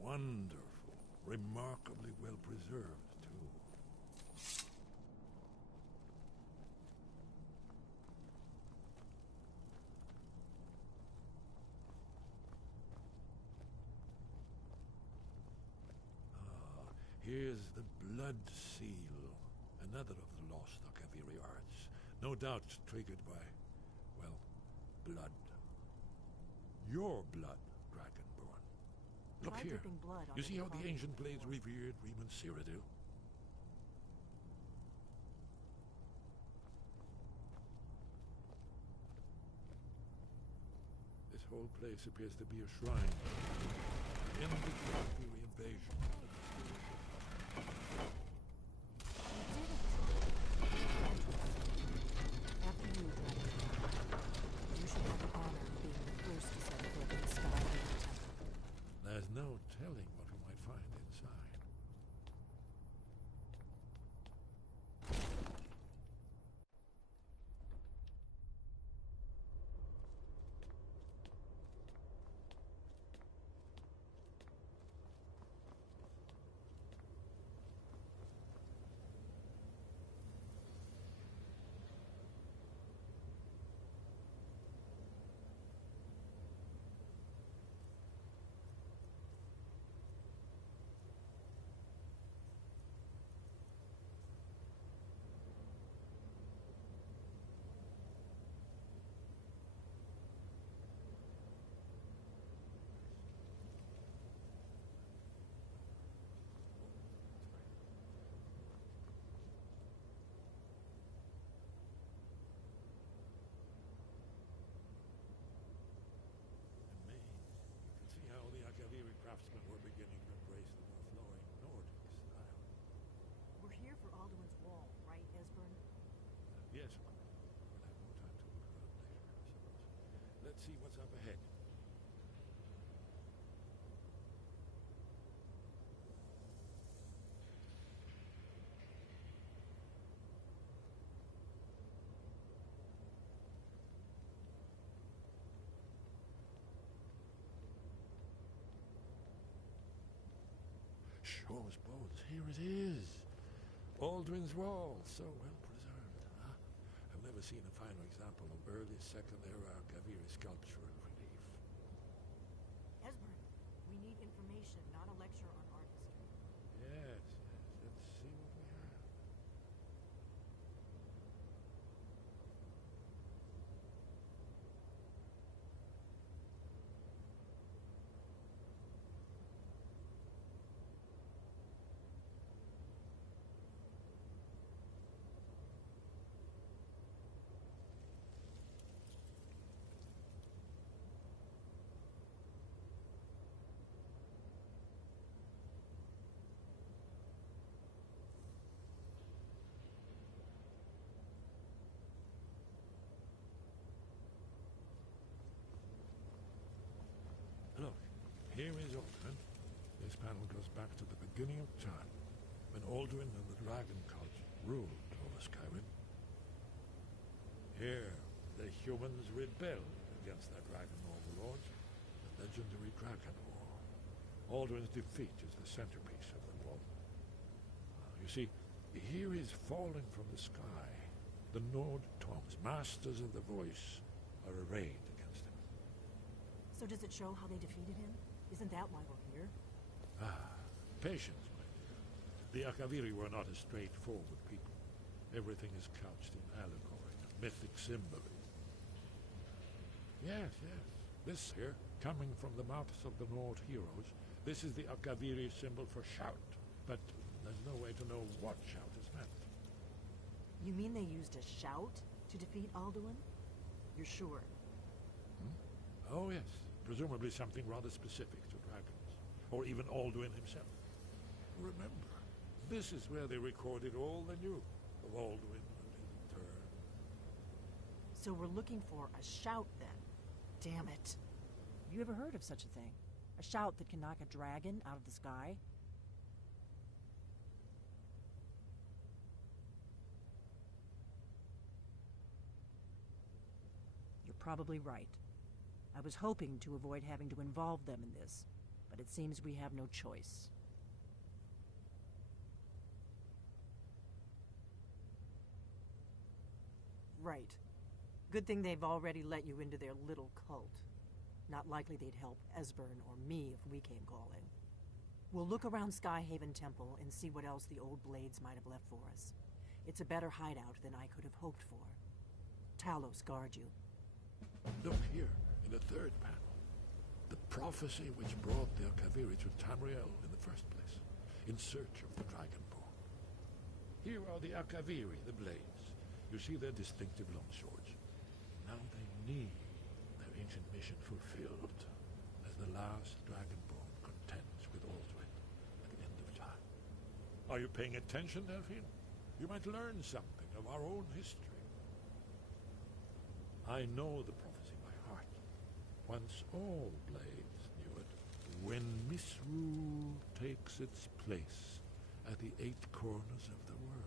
Wonderful. Remarkably well preserved, too. Here's the Blood Seal, another of the lost Akaviri arts. No doubt triggered by, well, blood. Your blood, Dragonborn. Look Try here. dripping blood You onto see the how the carving ancient blades floor. revered Reman Cyrodiil? This whole place appears to be a shrine. In the Akaviri invasion. After you, Dragon. You should have the honor of being the first to set foot in Skyrim Temple. There's no telling what we might find inside. Craftsmen were beginning to embrace the more flowing Nordic style. We're here for Alduin's Wall, right, Esbern? Yes, we'll have more time to look around later, I suppose. Let's see what's up ahead. Shaw's bones, here it is. Alduin's Wall, so well preserved. Huh? I've never seen a finer example of early Second Era Kaviri sculptural relief. Esbern, we need information, not a lecture on art history. Yes, yes. Let's see what we have. Here is Alduin. This panel goes back to the beginning of time, when Alduin and the Dragon Cult ruled over Skyrim. Here, the humans rebelled against their dragon overlord, the legendary Dragon War. Alduin's defeat is the centerpiece of the war. You see, here is falling from the sky. The Nord Tongs, masters of the voice, are arrayed against him. So does it show how they defeated him? Isn't that why we're here? Patience, my dear. The Akaviri were not a straightforward people. Everything is couched in allegory and mythic symbolism. Yes. This here, coming from the mouths of the Nord heroes, this is the Akaviri symbol for shout. But there's no way to know what shout is meant. You mean they used a shout to defeat Alduin? You're sure? Oh, yes. Presumably something rather specific to dragons. Or even Alduin himself. Remember, this is where they recorded all they knew of Alduin and his turn. So we're looking for a shout, then. Damn it. You ever heard of such a thing? A shout that can knock a dragon out of the sky? You're probably right. I was hoping to avoid having to involve them in this, but it seems we have no choice. Right. Good thing they've already let you into their little cult. Not likely they'd help Esbern or me if we came calling. We'll look around Skyhaven Temple and see what else the old blades might have left for us. It's a better hideout than I could have hoped for. Talos guard you. Look here, in the third panel. The prophecy which brought the Akaviri to Tamriel in the first place, in search of the Dragonborn. Here are the Akaviri, the blades. You see their distinctive longswords. Now they need their ancient mission fulfilled, as the last Dragonborn contends with Alduin at the end of time. Are you paying attention, Delphine? You might learn something of our own history. I know the prophecy by heart. Once all blades knew it, when misrule takes its place at the 8 corners of the world.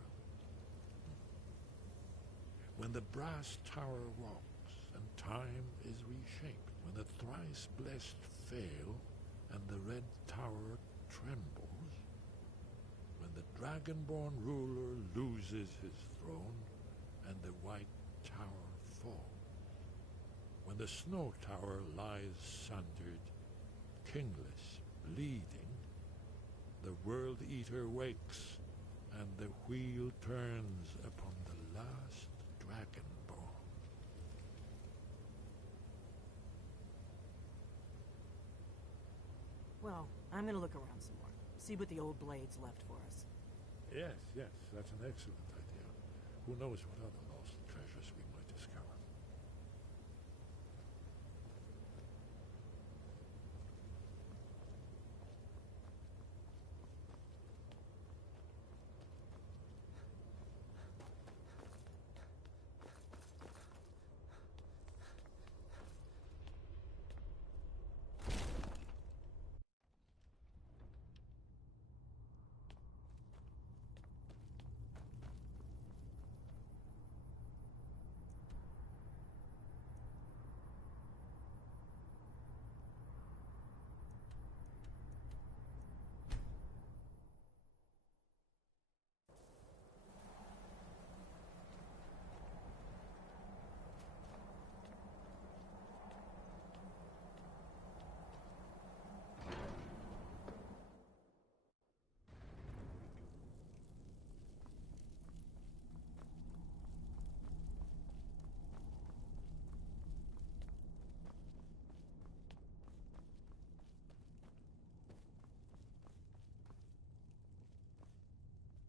When the brass tower rocks and time is reshaped, when the thrice-blessed fail and the red tower trembles, when the dragonborn ruler loses his throne and the white tower falls, when the snow tower lies sundered, kingless, bleeding, the World Eater wakes, and the wheel turns upon the last Dragonborn. Well, I'm gonna look around some more. See what the old blades left for us. Yes, that's an excellent idea. Who knows what other lost treasures we might discover.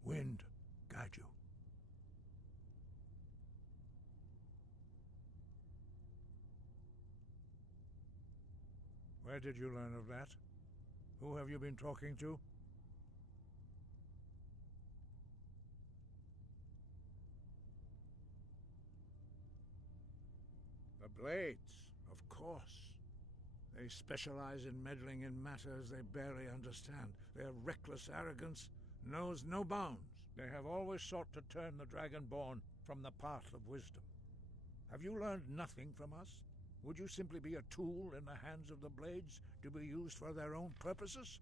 Wind, guide you. Where did you learn of that? Who have you been talking to? The blades, of course. They specialize in meddling in matters they barely understand. Their reckless arrogance knows no bounds. They have always sought to turn the Dragonborn from the path of wisdom. Have you learned nothing from us? Would you simply be a tool in the hands of the Blades to be used for their own purposes?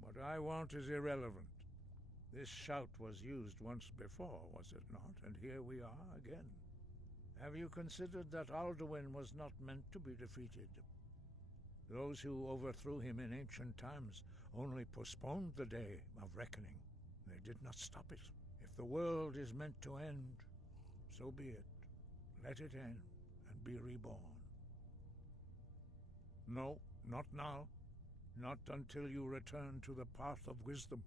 What I want is irrelevant. This shout was used once before, was it not? And here we are again. Have you considered that Alduin was not meant to be defeated? Those who overthrew him in ancient times only postponed the day of reckoning. They did not stop it. If the world is meant to end, so be it. Let it end and be reborn. No, not now. Not until you return to the path of wisdom.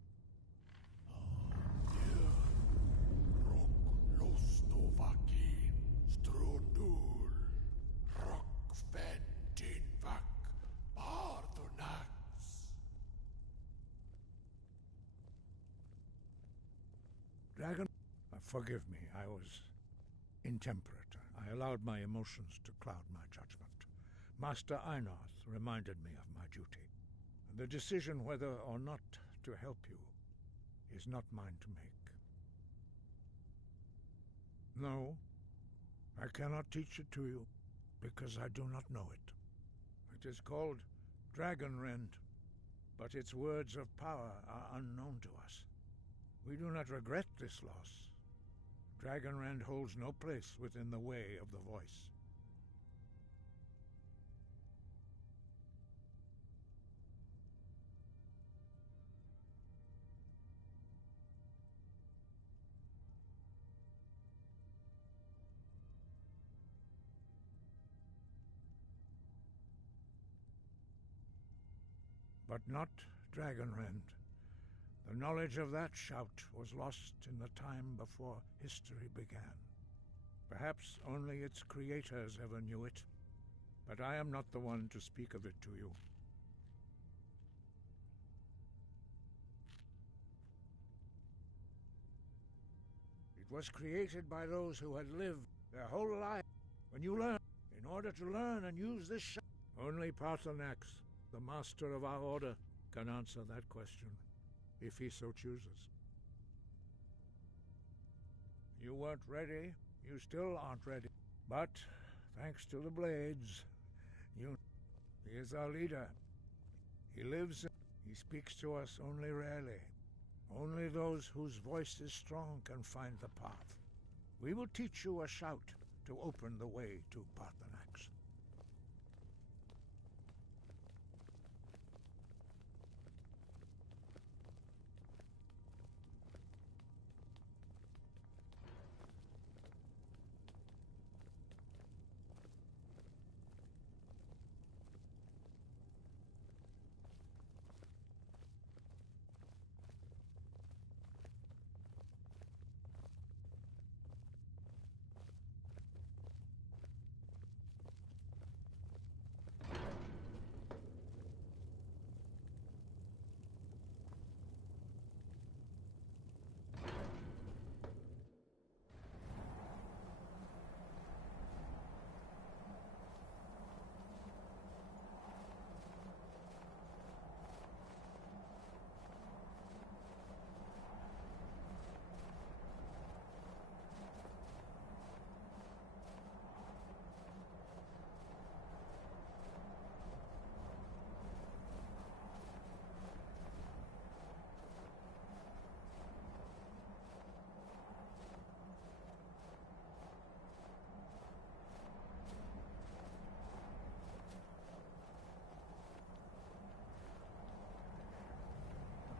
Dragon, forgive me, I was intemperate. I allowed my emotions to cloud my judgment. Master Einarth reminded me of my duty. The decision whether or not to help you is not mine to make. No, I cannot teach it to you, because I do not know it. It is called Dragonrend, but its words of power are unknown to us. We do not regret this loss. Dragonrend holds no place within the way of the voice. But not Dragonrend. The knowledge of that shout was lost in the time before history began. Perhaps only its creators ever knew it, but I am not the one to speak of it to you. It was created by those who had lived their whole life. When you learn, in order to learn and use this shout, only Paarthurnax, the master of our order, can answer that question, if he so chooses. You weren't ready. You still aren't ready. But, thanks to the Blades, he is our leader. He lives, he speaks to us only rarely. Only those whose voice is strong can find the path. We will teach you a shout to open the way to Paarthurnax.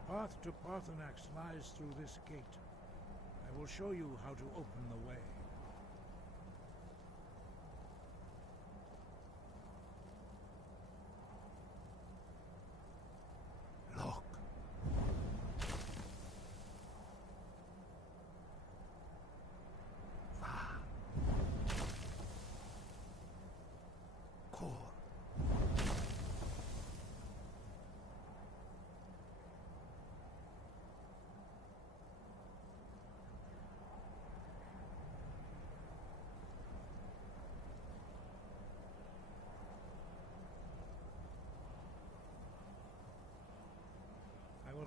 The path to Paarthurnax lies through this gate. I will show you how to open the way. Look.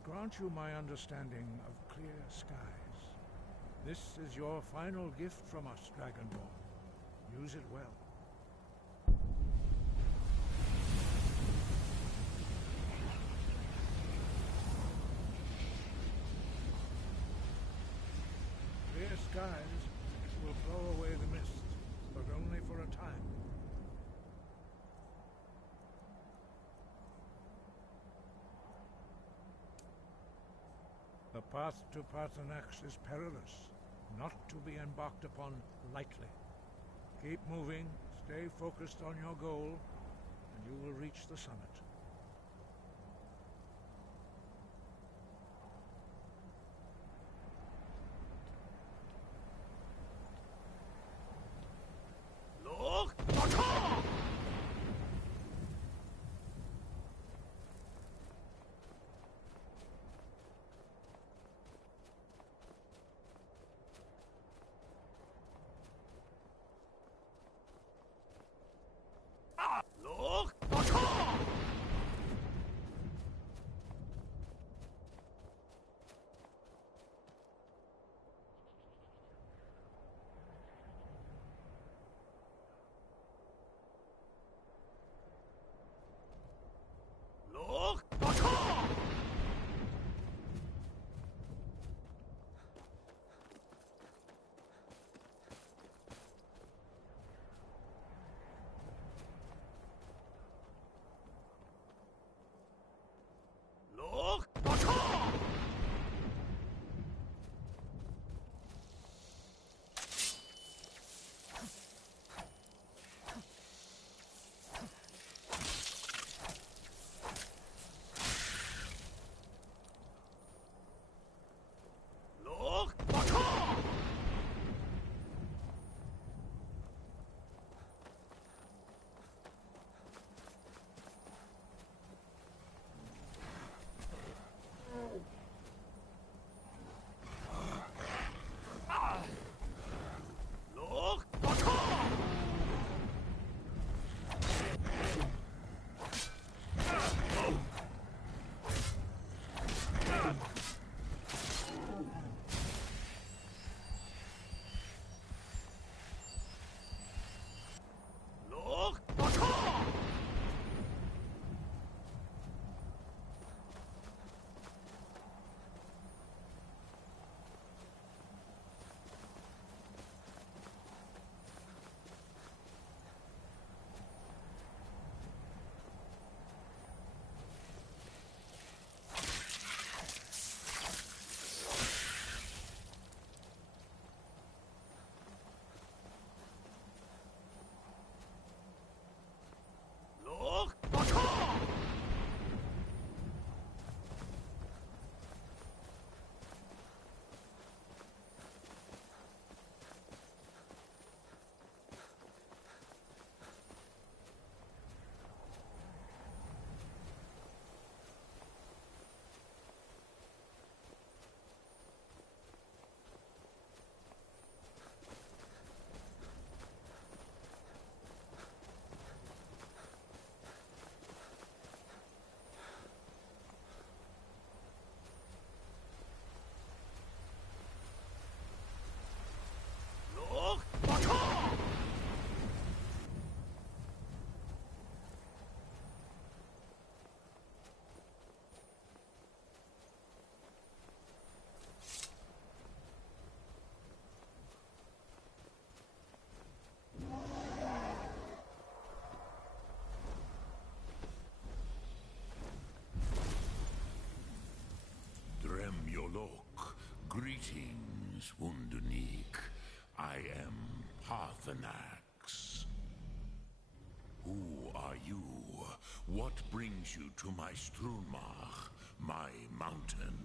grant you my understanding of clear skies. This is your final gift from us, Dragonborn. Use it well. Clear skies will blow away the mist, but only for a time. The path to Paarthurnax is perilous, not to be embarked upon lightly. Keep moving, stay focused on your goal, and you will reach the summit. Greetings, Wunderneek. I am Paarthurnax. Who are you? What brings you to my Strunmach, my mountain?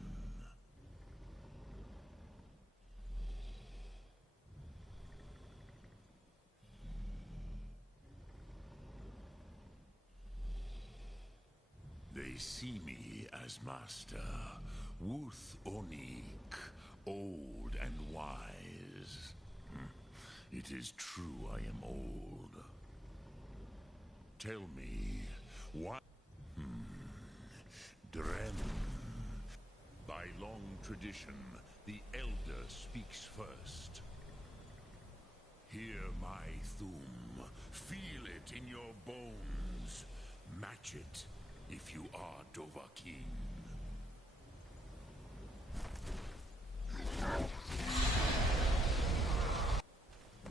They see me as master, Wuth Onik, old and wise. It is true I am old. Tell me, why... Drem, long tradition, the Elder speaks first. Hear my Thum. Feel it in your bones. Match it if you are Dovahkiin.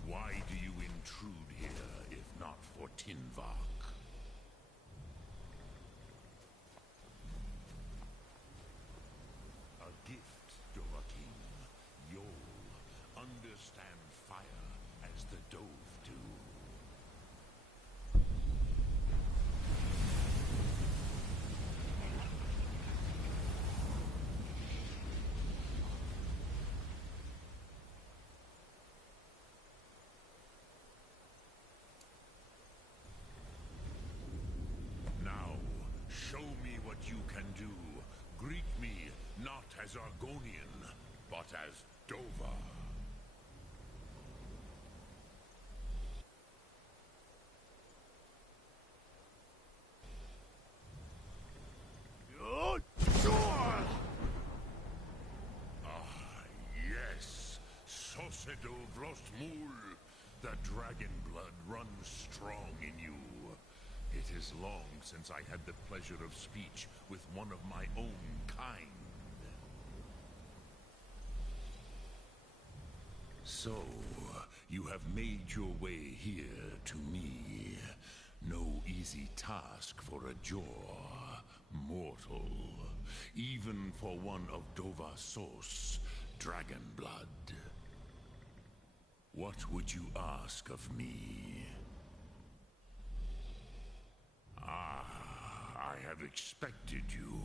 Why do you intrude here, if not for Tinvak? A gift, Dovahkiin. You'll understand fire as the Dove do. Now, show me what you can do. Greet me not as Argonian, but as Dova. Yes, Sosedo Vrostmul. The dragon blood runs strong in you. It is long since I had the pleasure of speech with one of my own kind. So, you have made your way here to me. No easy task for a Jor, mortal. Even for one of Dovahsos, dragon blood. What would you ask of me? I have expected you,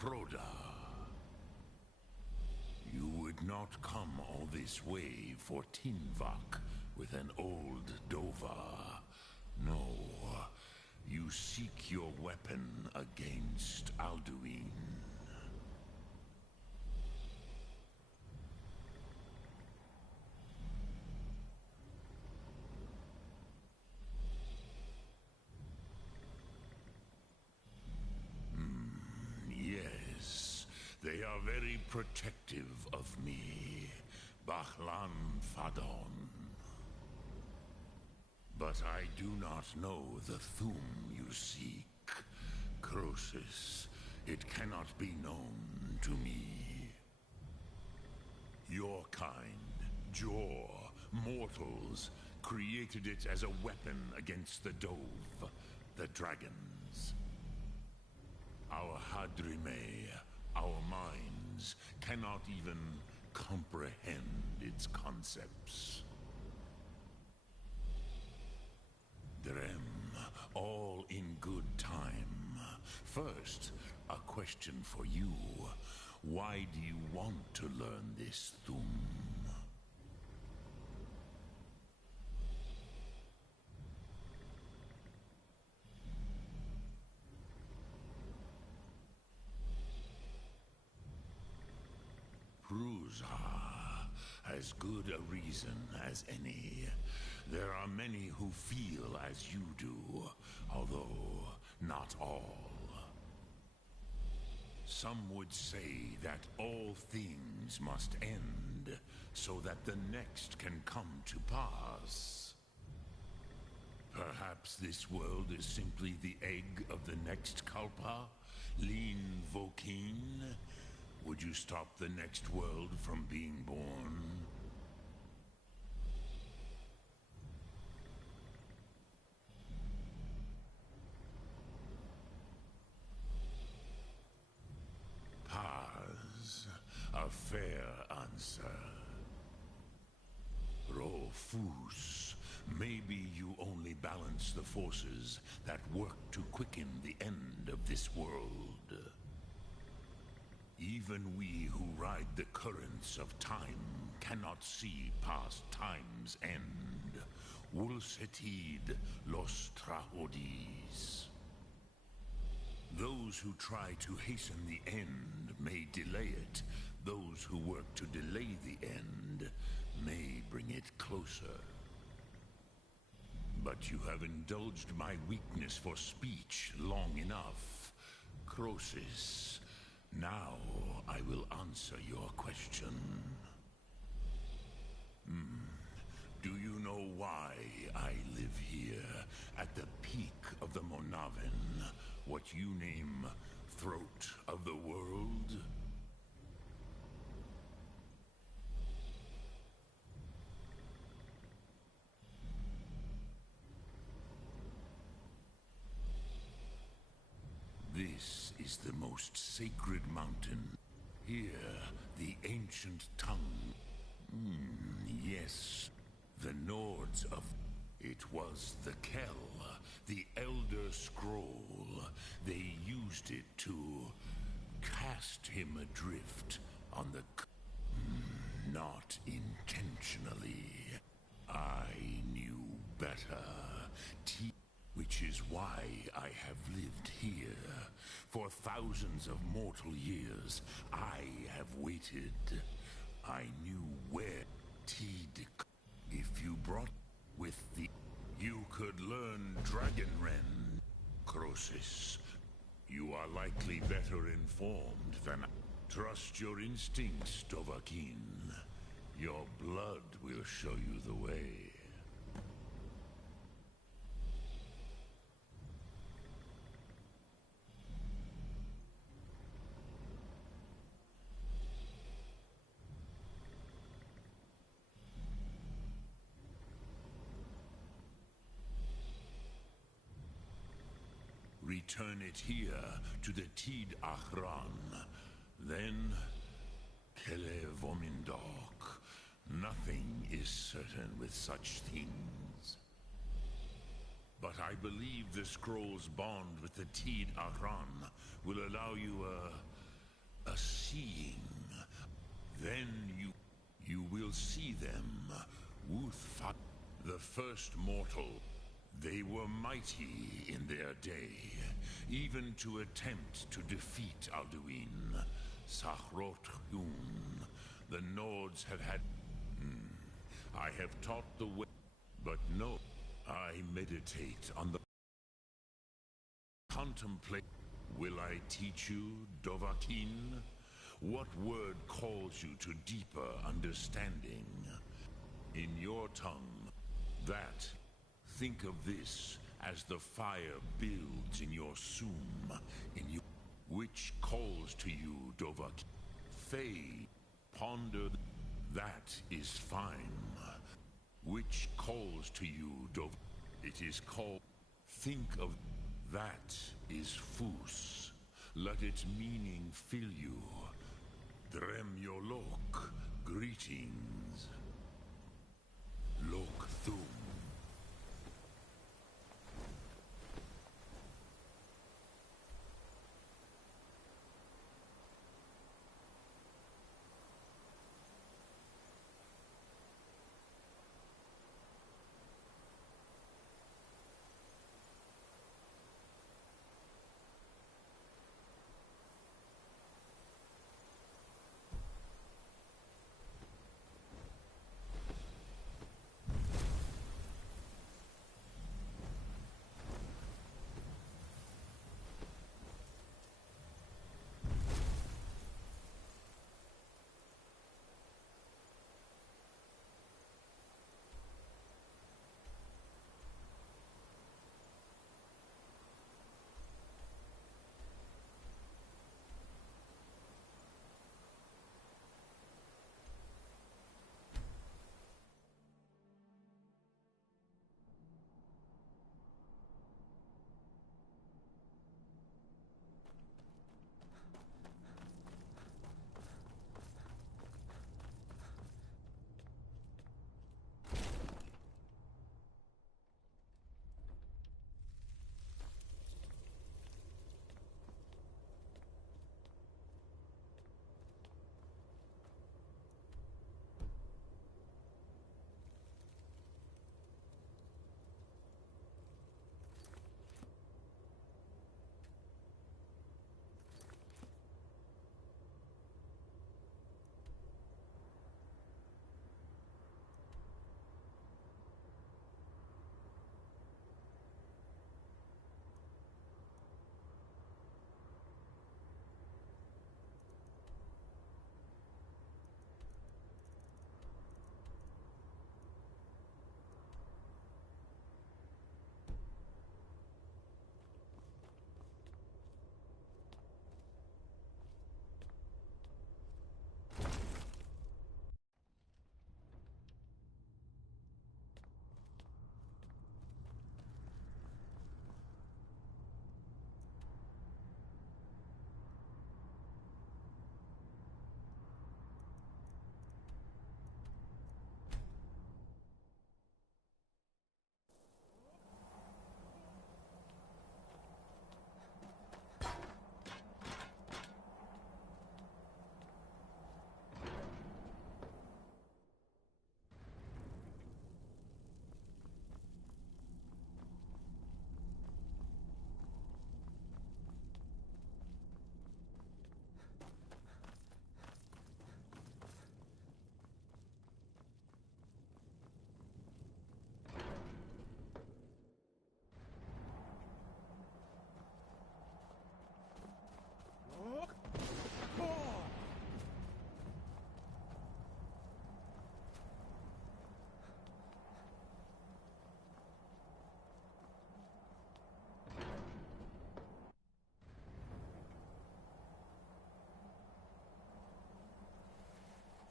Proda. You would not come all this way for Tinvak with an old Dova. No, you seek your weapon against Alduin. Yes, they are very protective of me, Bahlan Fadon. But I do not know the Thum you seek. Croesus, it cannot be known to me. Your kind, Jor, mortals, created it as a weapon against the Dove, the dragons. Our Hadrime, our minds, cannot even comprehend its concepts. Drem, all in good time. First, a question for you. Why do you want to learn this Thum? Prusa, as good a reason as any. There are many who feel as you do, although not all. Some would say that all things must end, so that the next can come to pass. Perhaps this world is simply the egg of the next Kalpa, Lin Vokin. Would you stop the next world from being born? Paz, a fair answer. Rofus, maybe you only balance the forces that work to quicken the end of this world. Even we who ride the currents of time cannot see past time's end. Wulsetid los Trahodis. Those who try to hasten the end may delay it. Those who work to delay the end may bring it closer. But you have indulged my weakness for speech long enough. Croesus, Now I will answer your question. Do you know why I live here at the peak of the Monaven, what you name throat of the world? This is the most sacred mountain. Here, the ancient tongue. Yes, the Nords of... It was the Kell, the Elder Scroll. They used it to cast him adrift on the... Not intentionally. I knew better. Which is why I have lived here. For thousands of mortal years, I have waited. I knew where Teed... If you brought with the... You could learn Dragonren, Crosis. You are likely better informed than... Trust your instincts, Dovahkiin. Your blood will show you the way. Return it here to the Teed Achran. Then, Kele Vomindok. Nothing is certain with such things. But I believe the scroll's bond with the Teed Achran will allow you a seeing. Then you will see them. Wuthfa, the first mortal. They were mighty in their day, even to attempt to defeat Alduin. Sakhrot Hun. The Nords have had... I have taught the way, but no. I meditate on the... Contemplate. Will I teach you, Dovahkiin? What word calls you to deeper understanding? In your tongue, that... Think of this as the fire builds in your sum, which calls to you, Dovahkiin. Faye, ponder, that is fine. Which calls to you, it is called, think of, that is Fus. Let its meaning fill you. Drem Yolok, greetings. Lok Thum.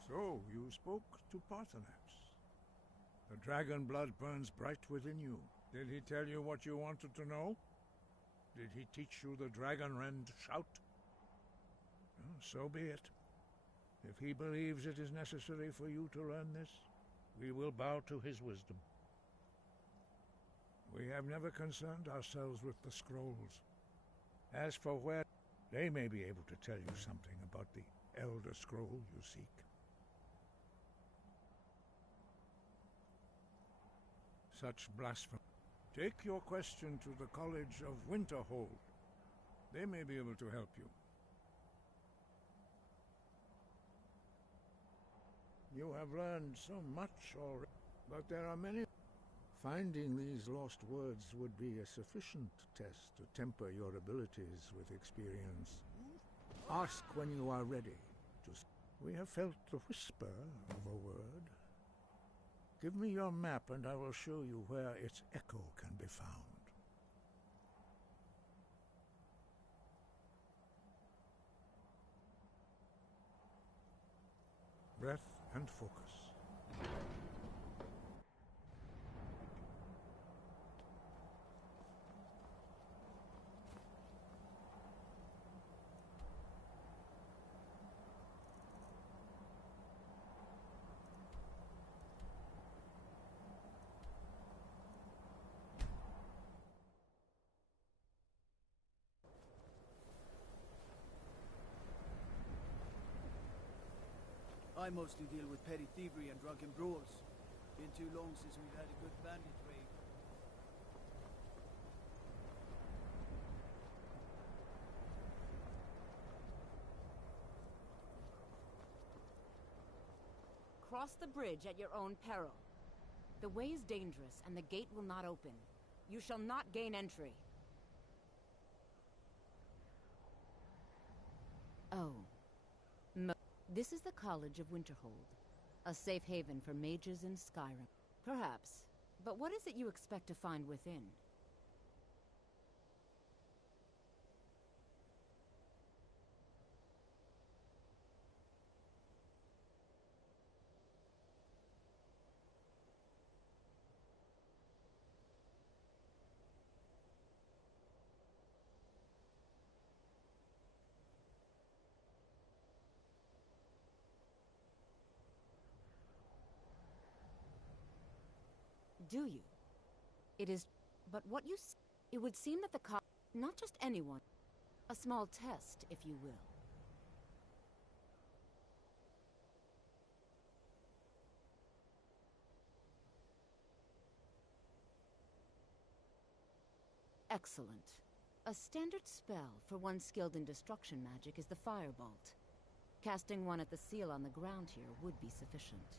So, you spoke to Parthenax. The dragon blood burns bright within you. Did he tell you what you wanted to know? Did he teach you the dragon rend shout? Well, so be it. If he believes it is necessary for you to learn this, we will bow to his wisdom. We have never concerned ourselves with the scrolls. As for where, they may be able to tell you something about the Elder Scroll you seek. Such blasphemy. Take your question to the College of Winterhold. They may be able to help you. You have learned so much already, but there are many. Finding these lost words would be a sufficient test to temper your abilities with experience. Ask when you are ready. We have felt the whisper of a word. Give me your map and I will show you where its echo can be found. Breath and focus. I mostly deal with petty thievery and drunken brawls. Been too long since we've had a good bandit raid. Cross the bridge at your own peril. The way is dangerous and the gate will not open. You shall not gain entry. Oh. This is the College of Winterhold, a safe haven for mages in Skyrim. Perhaps. But what is it you expect to find within? Do you? It is... But what you... It would seem that the not just anyone. A small test, if you will. Excellent. A standard spell for one skilled in destruction magic is the Firebolt. Casting one at the seal on the ground here would be sufficient.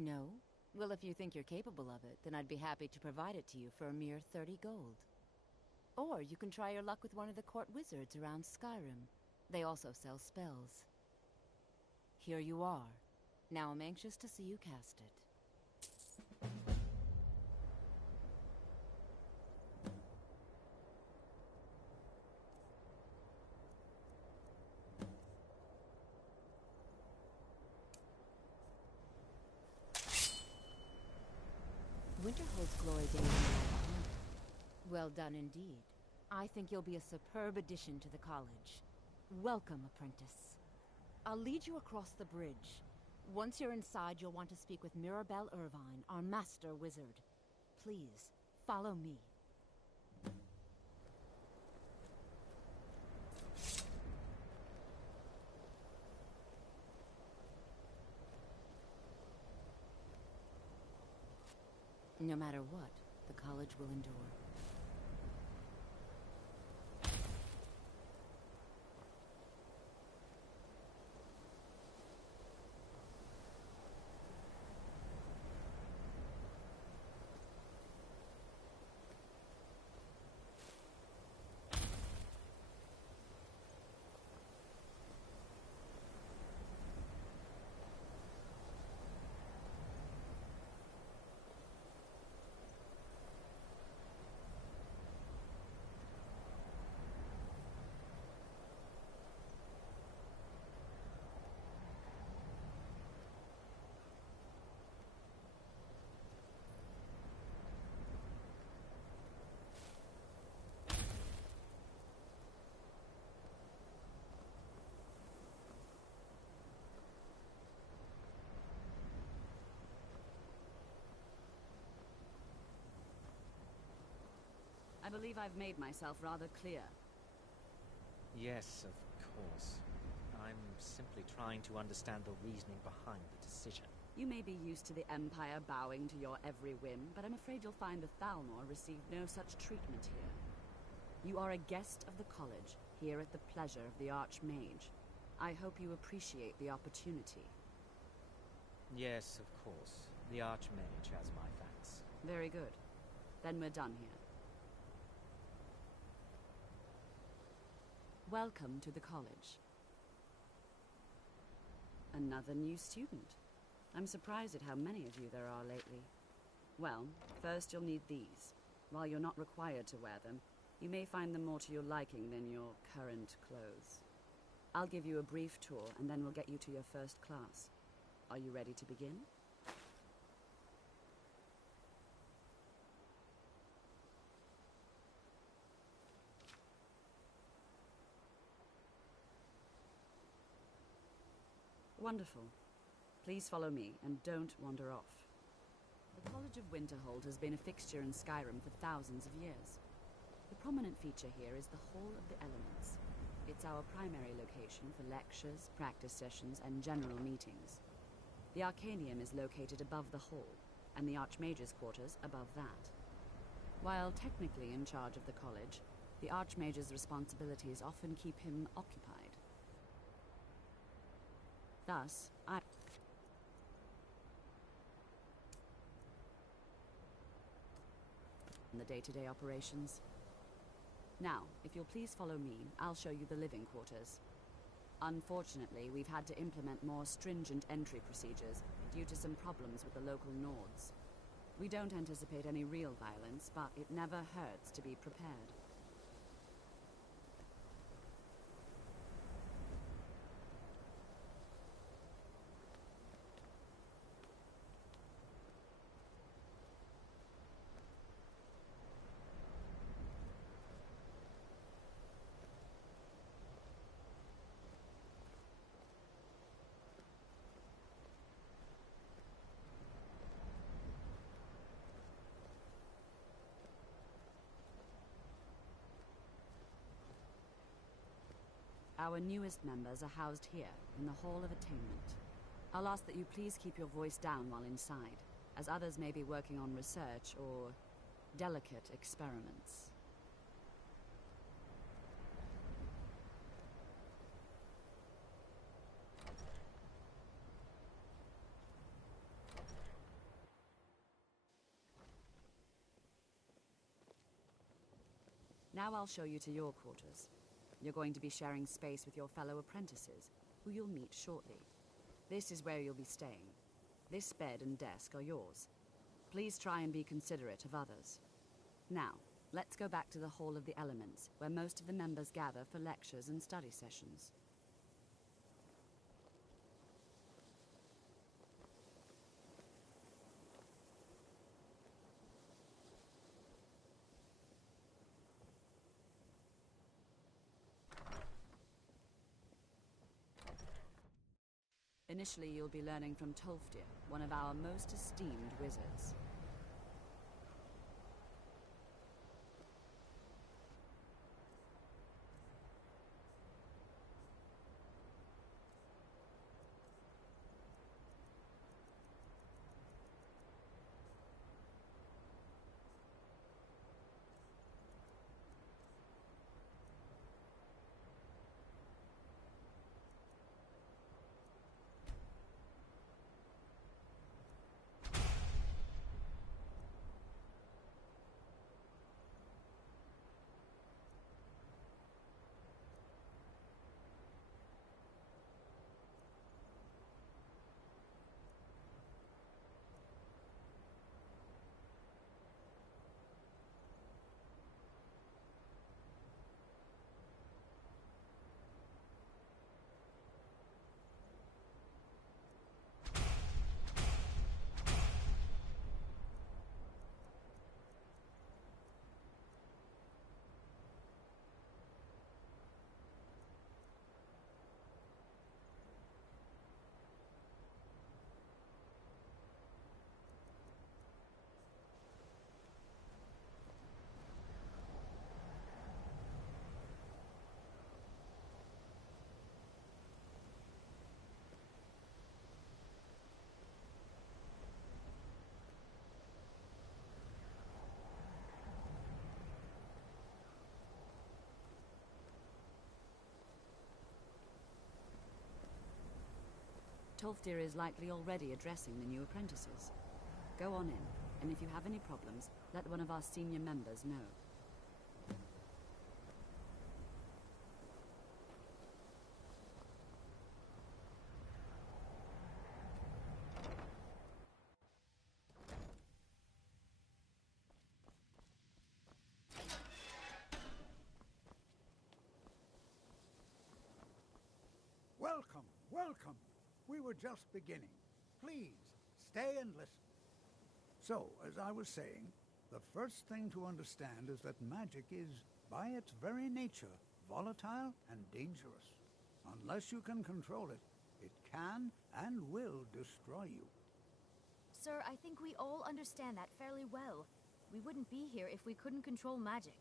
No? Well, if you think you're capable of it, then I'd be happy to provide it to you for a mere 30 gold. Or you can try your luck with one of the court wizards around Skyrim. They also sell spells. Here you are. Now I'm anxious to see you cast it. Winterhold's glory days are behind. Well done indeed. I think you'll be a superb addition to the college. Welcome, apprentice. I'll lead you across the bridge. Once you're inside, you'll want to speak with Mirabelle Irvine, our master wizard. Please, follow me. No matter what, the college will endure. I believe I've made myself rather clear. Yes, of course. I'm simply trying to understand the reasoning behind the decision. You may be used to the Empire bowing to your every whim, but I'm afraid you'll find the Thalmor receive no such treatment here. You are a guest of the college, here at the pleasure of the Archmage. I hope you appreciate the opportunity. Yes, of course. The Archmage has my thanks. Very good. Then we're done here. Welcome to the college. Another new student. I'm surprised at how many of you there are lately. Well, first you'll need these. While you're not required to wear them, you may find them more to your liking than your current clothes. I'll give you a brief tour, and then we'll get you to your first class. Are you ready to begin? Wonderful. Please follow me, and don't wander off. The College of Winterhold has been a fixture in Skyrim for thousands of years. The prominent feature here is the Hall of the Elements. It's our primary location for lectures, practice sessions, and general meetings. The Arcanium is located above the hall, and the Archmage's quarters above that. While technically in charge of the college, the Archmage's responsibilities often keep him occupied. Thus, the day-to-day operations. Now, if you'll please follow me, I'll show you the living quarters. Unfortunately, we've had to implement more stringent entry procedures due to some problems with the local Nords. We don't anticipate any real violence, but it never hurts to be prepared. Our newest members are housed here, in the Hall of Attainment. I'll ask that you please keep your voice down while inside, as others may be working on research or delicate experiments. Now I'll show you to your quarters. You're going to be sharing space with your fellow apprentices, who you'll meet shortly. This is where you'll be staying. This bed and desk are yours. Please try and be considerate of others. Now, let's go back to the Hall of the Elements, where most of the members gather for lectures and study sessions. Initially, you'll be learning from Tolfdir, one of our most esteemed wizards. Tolfdir is likely already addressing the new apprentices. Go on in, and if you have any problems, let one of our senior members know. Welcome, welcome. We were just beginning. Please, stay and listen. So, as I was saying, the first thing to understand is that magic is, by its very nature, volatile and dangerous. Unless you can control it, it can and will destroy you. Sir, I think we all understand that fairly well. We wouldn't be here if we couldn't control magic.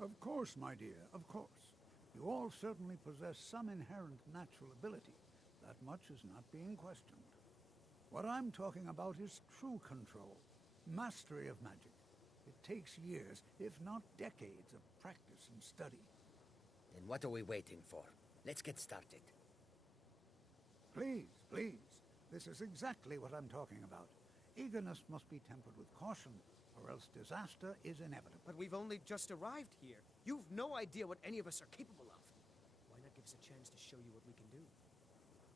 Of course, my dear, of course. You all certainly possess some inherent natural ability. That much is not being questioned. What I'm talking about is true control, mastery of magic. It takes years, if not decades, of practice and study. Then what are we waiting for? Let's get started. Please, please. This is exactly what I'm talking about. Eagerness must be tempered with caution, or else disaster is inevitable. But we've only just arrived here. You've no idea what any of us are capable of. Why not give us a chance to show you what we can do?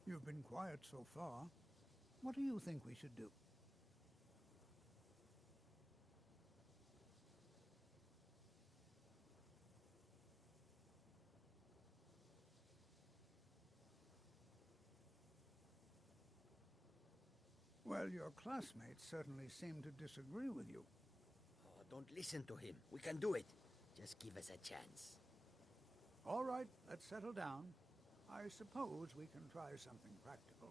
You've been quiet so far. What do you think we should do? Well, your classmates certainly seem to disagree with you. Oh, don't listen to him. We can do it. Just give us a chance. All right, let's settle down. I suppose we can try something practical.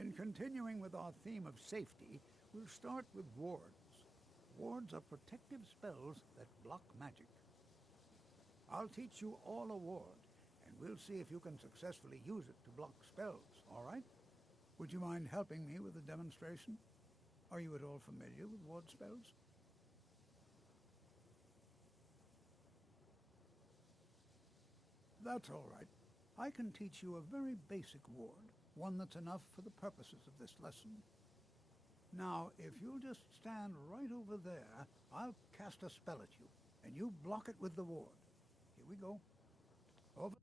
In continuing with our theme of safety, we'll start with wards. Wards are protective spells that block magic. I'll teach you all a ward, and we'll see if you can successfully use it to block spells, all right? Would you mind helping me with the demonstration? Are you at all familiar with ward spells? That's all right. I can teach you a very basic ward, one that's enough for the purposes of this lesson. Now, if you'll just stand right over there, I'll cast a spell at you, and you block it with the ward. Here we go. Over.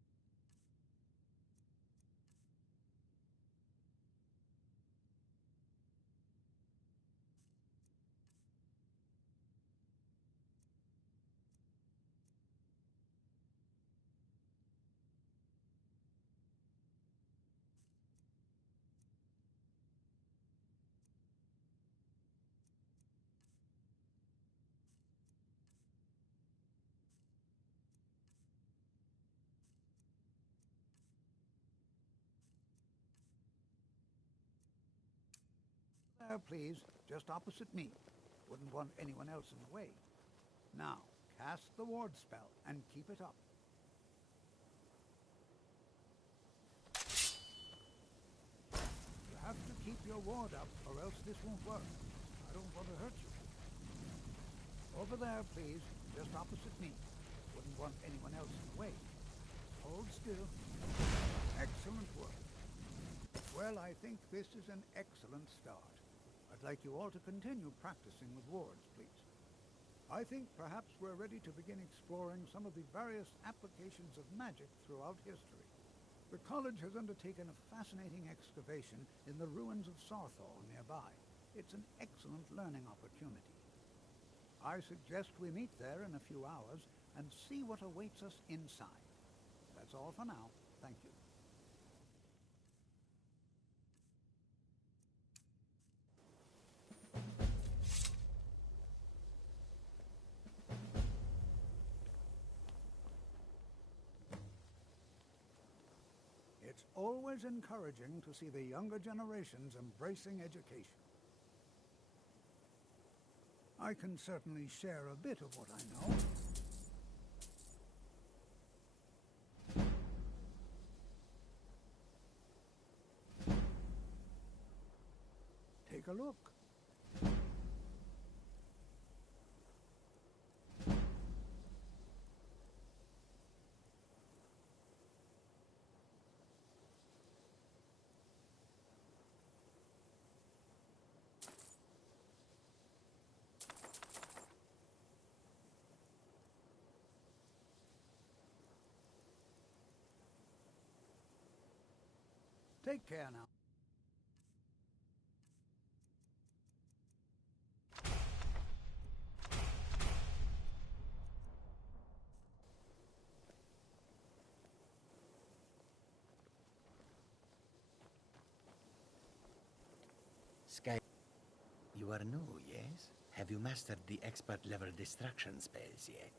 There, please, just opposite me. Wouldn't want anyone else in the way. Now, cast the ward spell and keep it up. You have to keep your ward up, or else this won't work. I don't want to hurt you. Over there, please, just opposite me. Wouldn't want anyone else in the way. Hold still. Excellent work. Well, I think this is an excellent start. I'd like you all to continue practicing with wards, please. I think perhaps we're ready to begin exploring some of the various applications of magic throughout history. The college has undertaken a fascinating excavation in the ruins of Sarthal nearby. It's an excellent learning opportunity. I suggest we meet there in a few hours and see what awaits us inside. That's all for now. Thank you. It's always encouraging to see the younger generations embracing education. I can certainly share a bit of what I know. Take a look. Take care now. Sky, you are new, yes? Have you mastered the expert-level distraction spells yet?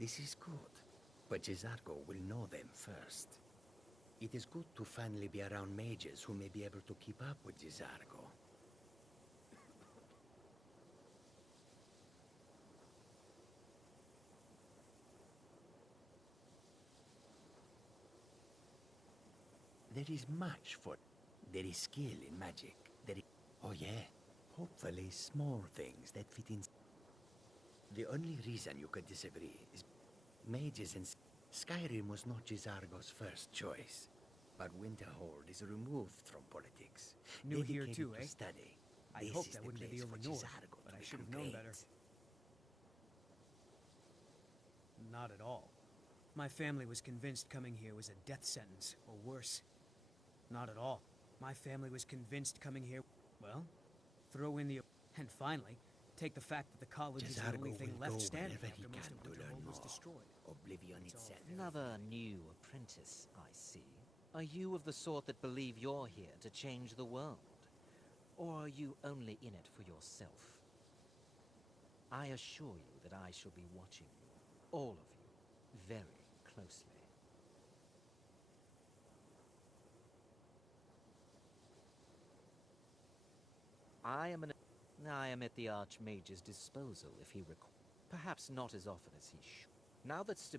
This is good. But Jizargo will know them first. It is good to finally be around mages who may be able to keep up with Jizargo. There is much for... There is skill in magic. Oh yeah, hopefully small things that fit in... The only reason you could disagree is mages in Skyrim was not Jizargo's first choice, but Winterhold is removed from politics. New here dedicated too, to eh? study. I This hoped is that wouldn't be place the for only North, Jizargo but to I should have become known great. better. Not at all. My family was convinced coming here was a death sentence, or worse. Not at all. My family was convinced coming here... Well, throw in the... And finally, take the fact that the college is the Jizargo only thing will left go standing wherever he after most can of to learn Winterhold was more. destroyed. Oblivion It's all itself. Another new apprentice, I see. Are you of the sort that believe you're here to change the world? Or are you only in it for yourself? I assure you that I shall be watching you, all of you, very closely. I am at the Archmage's disposal if he requires. Perhaps not as often as he should. Now that's to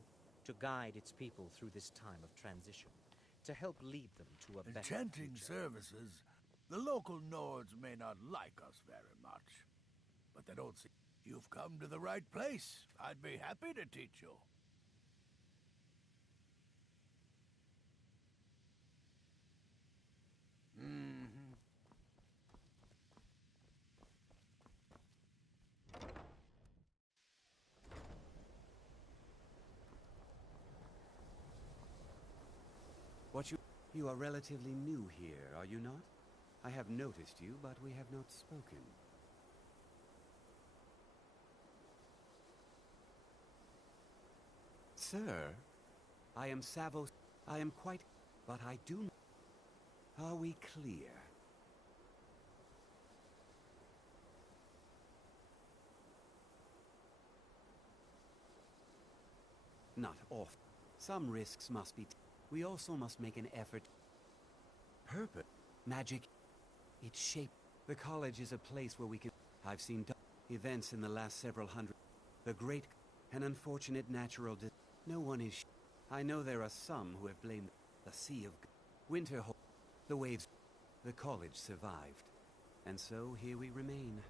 guide its people through this time of transition, to help lead them to a better Enchanting future. services. The local Nords may not like us very much, but they don't see... You've come to the right place. I'd be happy to teach you. Mm-hmm. You are relatively new here, are you not? I have noticed you, but we have not spoken. Sir, I am Savos. I am quite... But I do... Are we clear? Not off. Some risks must be... We also must make an effort. Purpose. Magic. It's shaped. The college is a place where we can... I've seen events in the last several hundred... The great... An unfortunate natural... No one is... I know there are some who have blamed the sea of... Winterhold. The waves... The college survived. And so here we remain.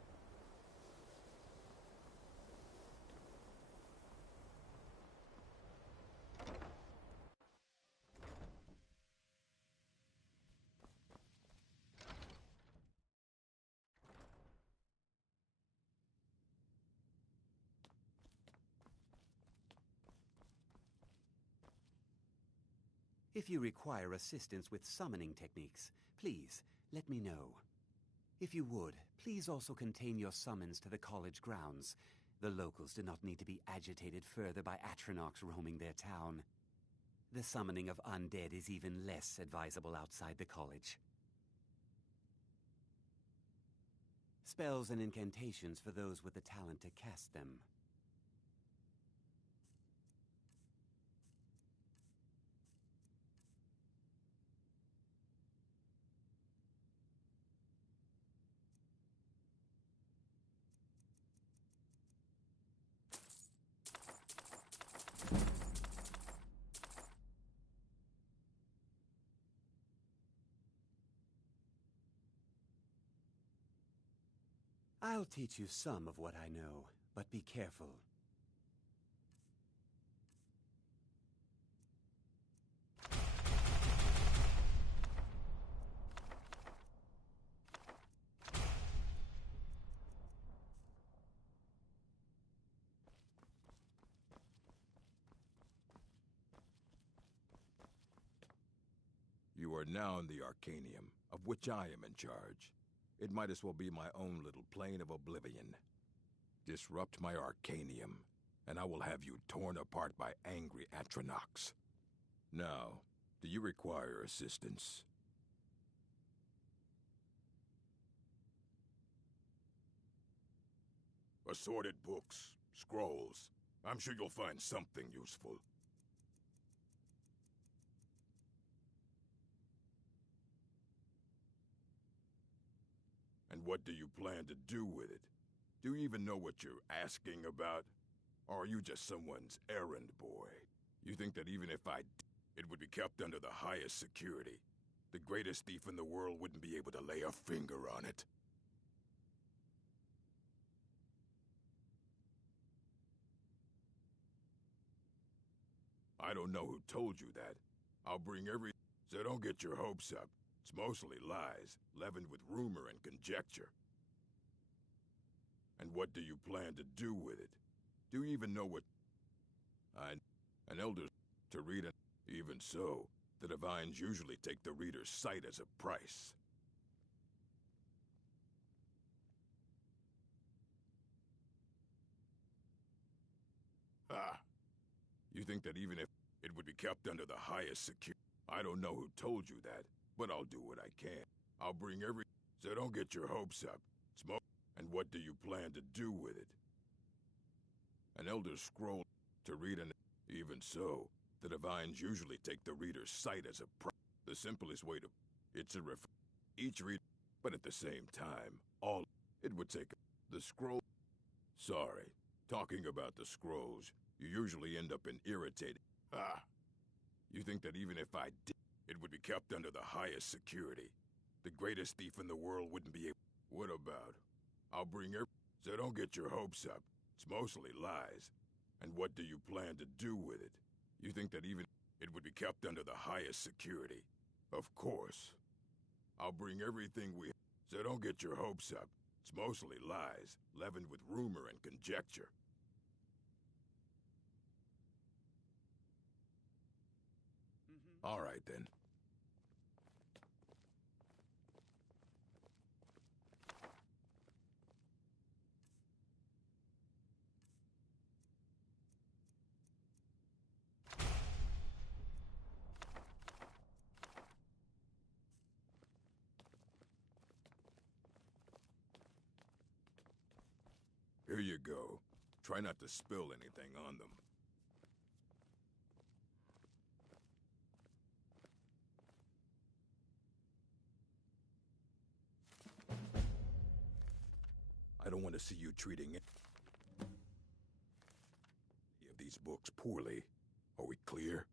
If you require assistance with summoning techniques, please, let me know. If you would, please also contain your summons to the college grounds. The locals do not need to be agitated further by Atronachs roaming their town. The summoning of undead is even less advisable outside the college. Spells and incantations for those with the talent to cast them. I'll teach you some of what I know, but be careful. are now in the Arcanium, of which I am in charge. It might as well be my own little plane of oblivion. Disrupt my Arcanium, and I will have you torn apart by angry Atronachs. Now, do you require assistance? Assorted books, scrolls. I'm sure you'll find something useful. And what do you plan to do with it? Do you even know what you're asking about? Or are you just someone's errand boy? You think that even if it would be kept under the highest security? The greatest thief in the world wouldn't be able to lay a finger on it. I don't know who told you that. I'll bring every... So don't get your hopes up. It's mostly lies, leavened with rumor and conjecture. And what do you plan to do with it? Do you even know what... An elder to read it. Even so, the divines usually take the reader's sight as a price. Ah. You think that even if it would be kept under the highest security... I don't know who told you that, but I'll do what I can. I'll bring every... So don't get your hopes up. Smoke. And what do you plan to do with it? An elder scroll to read an... Even so, the divines usually take the reader's sight as a price. The simplest way to... It's a each read... But at the same time, all... It would take... The scroll... Sorry. Talking about the scrolls, you usually end up in irritating... Ah. You think that even if I did, it would be kept under the highest security? The greatest thief in the world wouldn't be able... What about? I'll bring every... So don't get your hopes up. It's mostly lies. And what do you plan to do with it? You think that even... It would be kept under the highest security? Of course. I'll bring everything we... So don't get your hopes up. It's mostly lies, leavened with rumor and conjecture. All right, then. Here you go. Try not to spill anything on them. I don't want to see you treating any of these books poorly. Are we clear?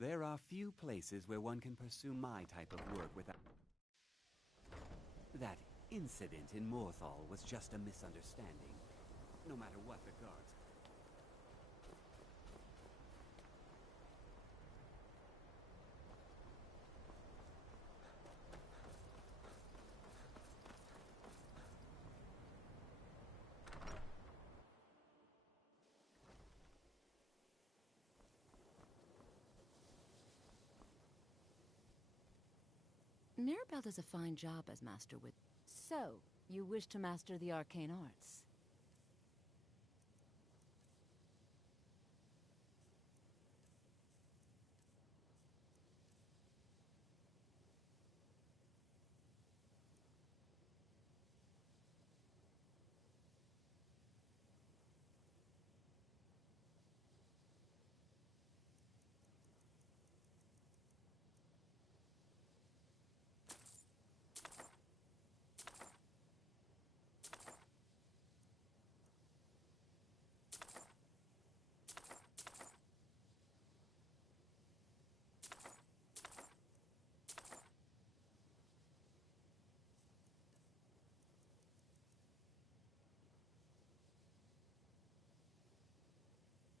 There are few places where one can pursue my type of work without... That incident in Morthal was just a misunderstanding. No matter what the guards... Mirabelle does a fine job as Master Wit. So, you wish to master the arcane arts?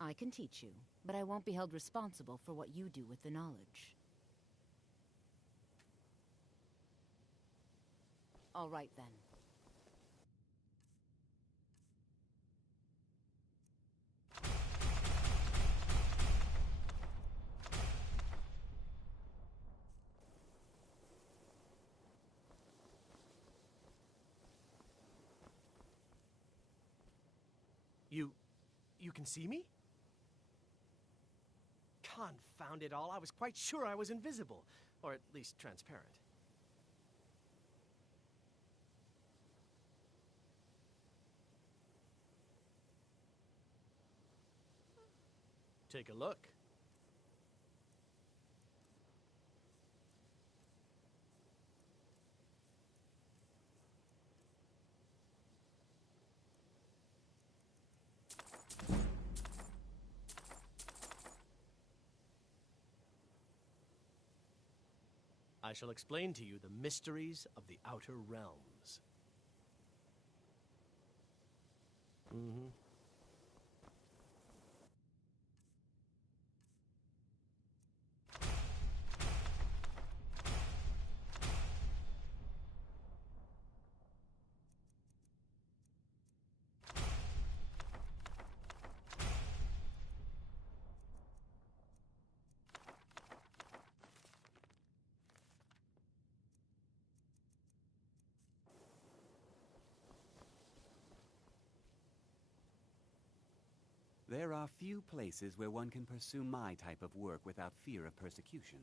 I can teach you, but I won't be held responsible for what you do with the knowledge. All right, then. You can see me? Confound it all, I was quite sure I was invisible. Or at least transparent. Take a look. I shall explain to you the mysteries of the Outer Realms. Mm-hmm. There are few places where one can pursue my type of work without fear of persecution.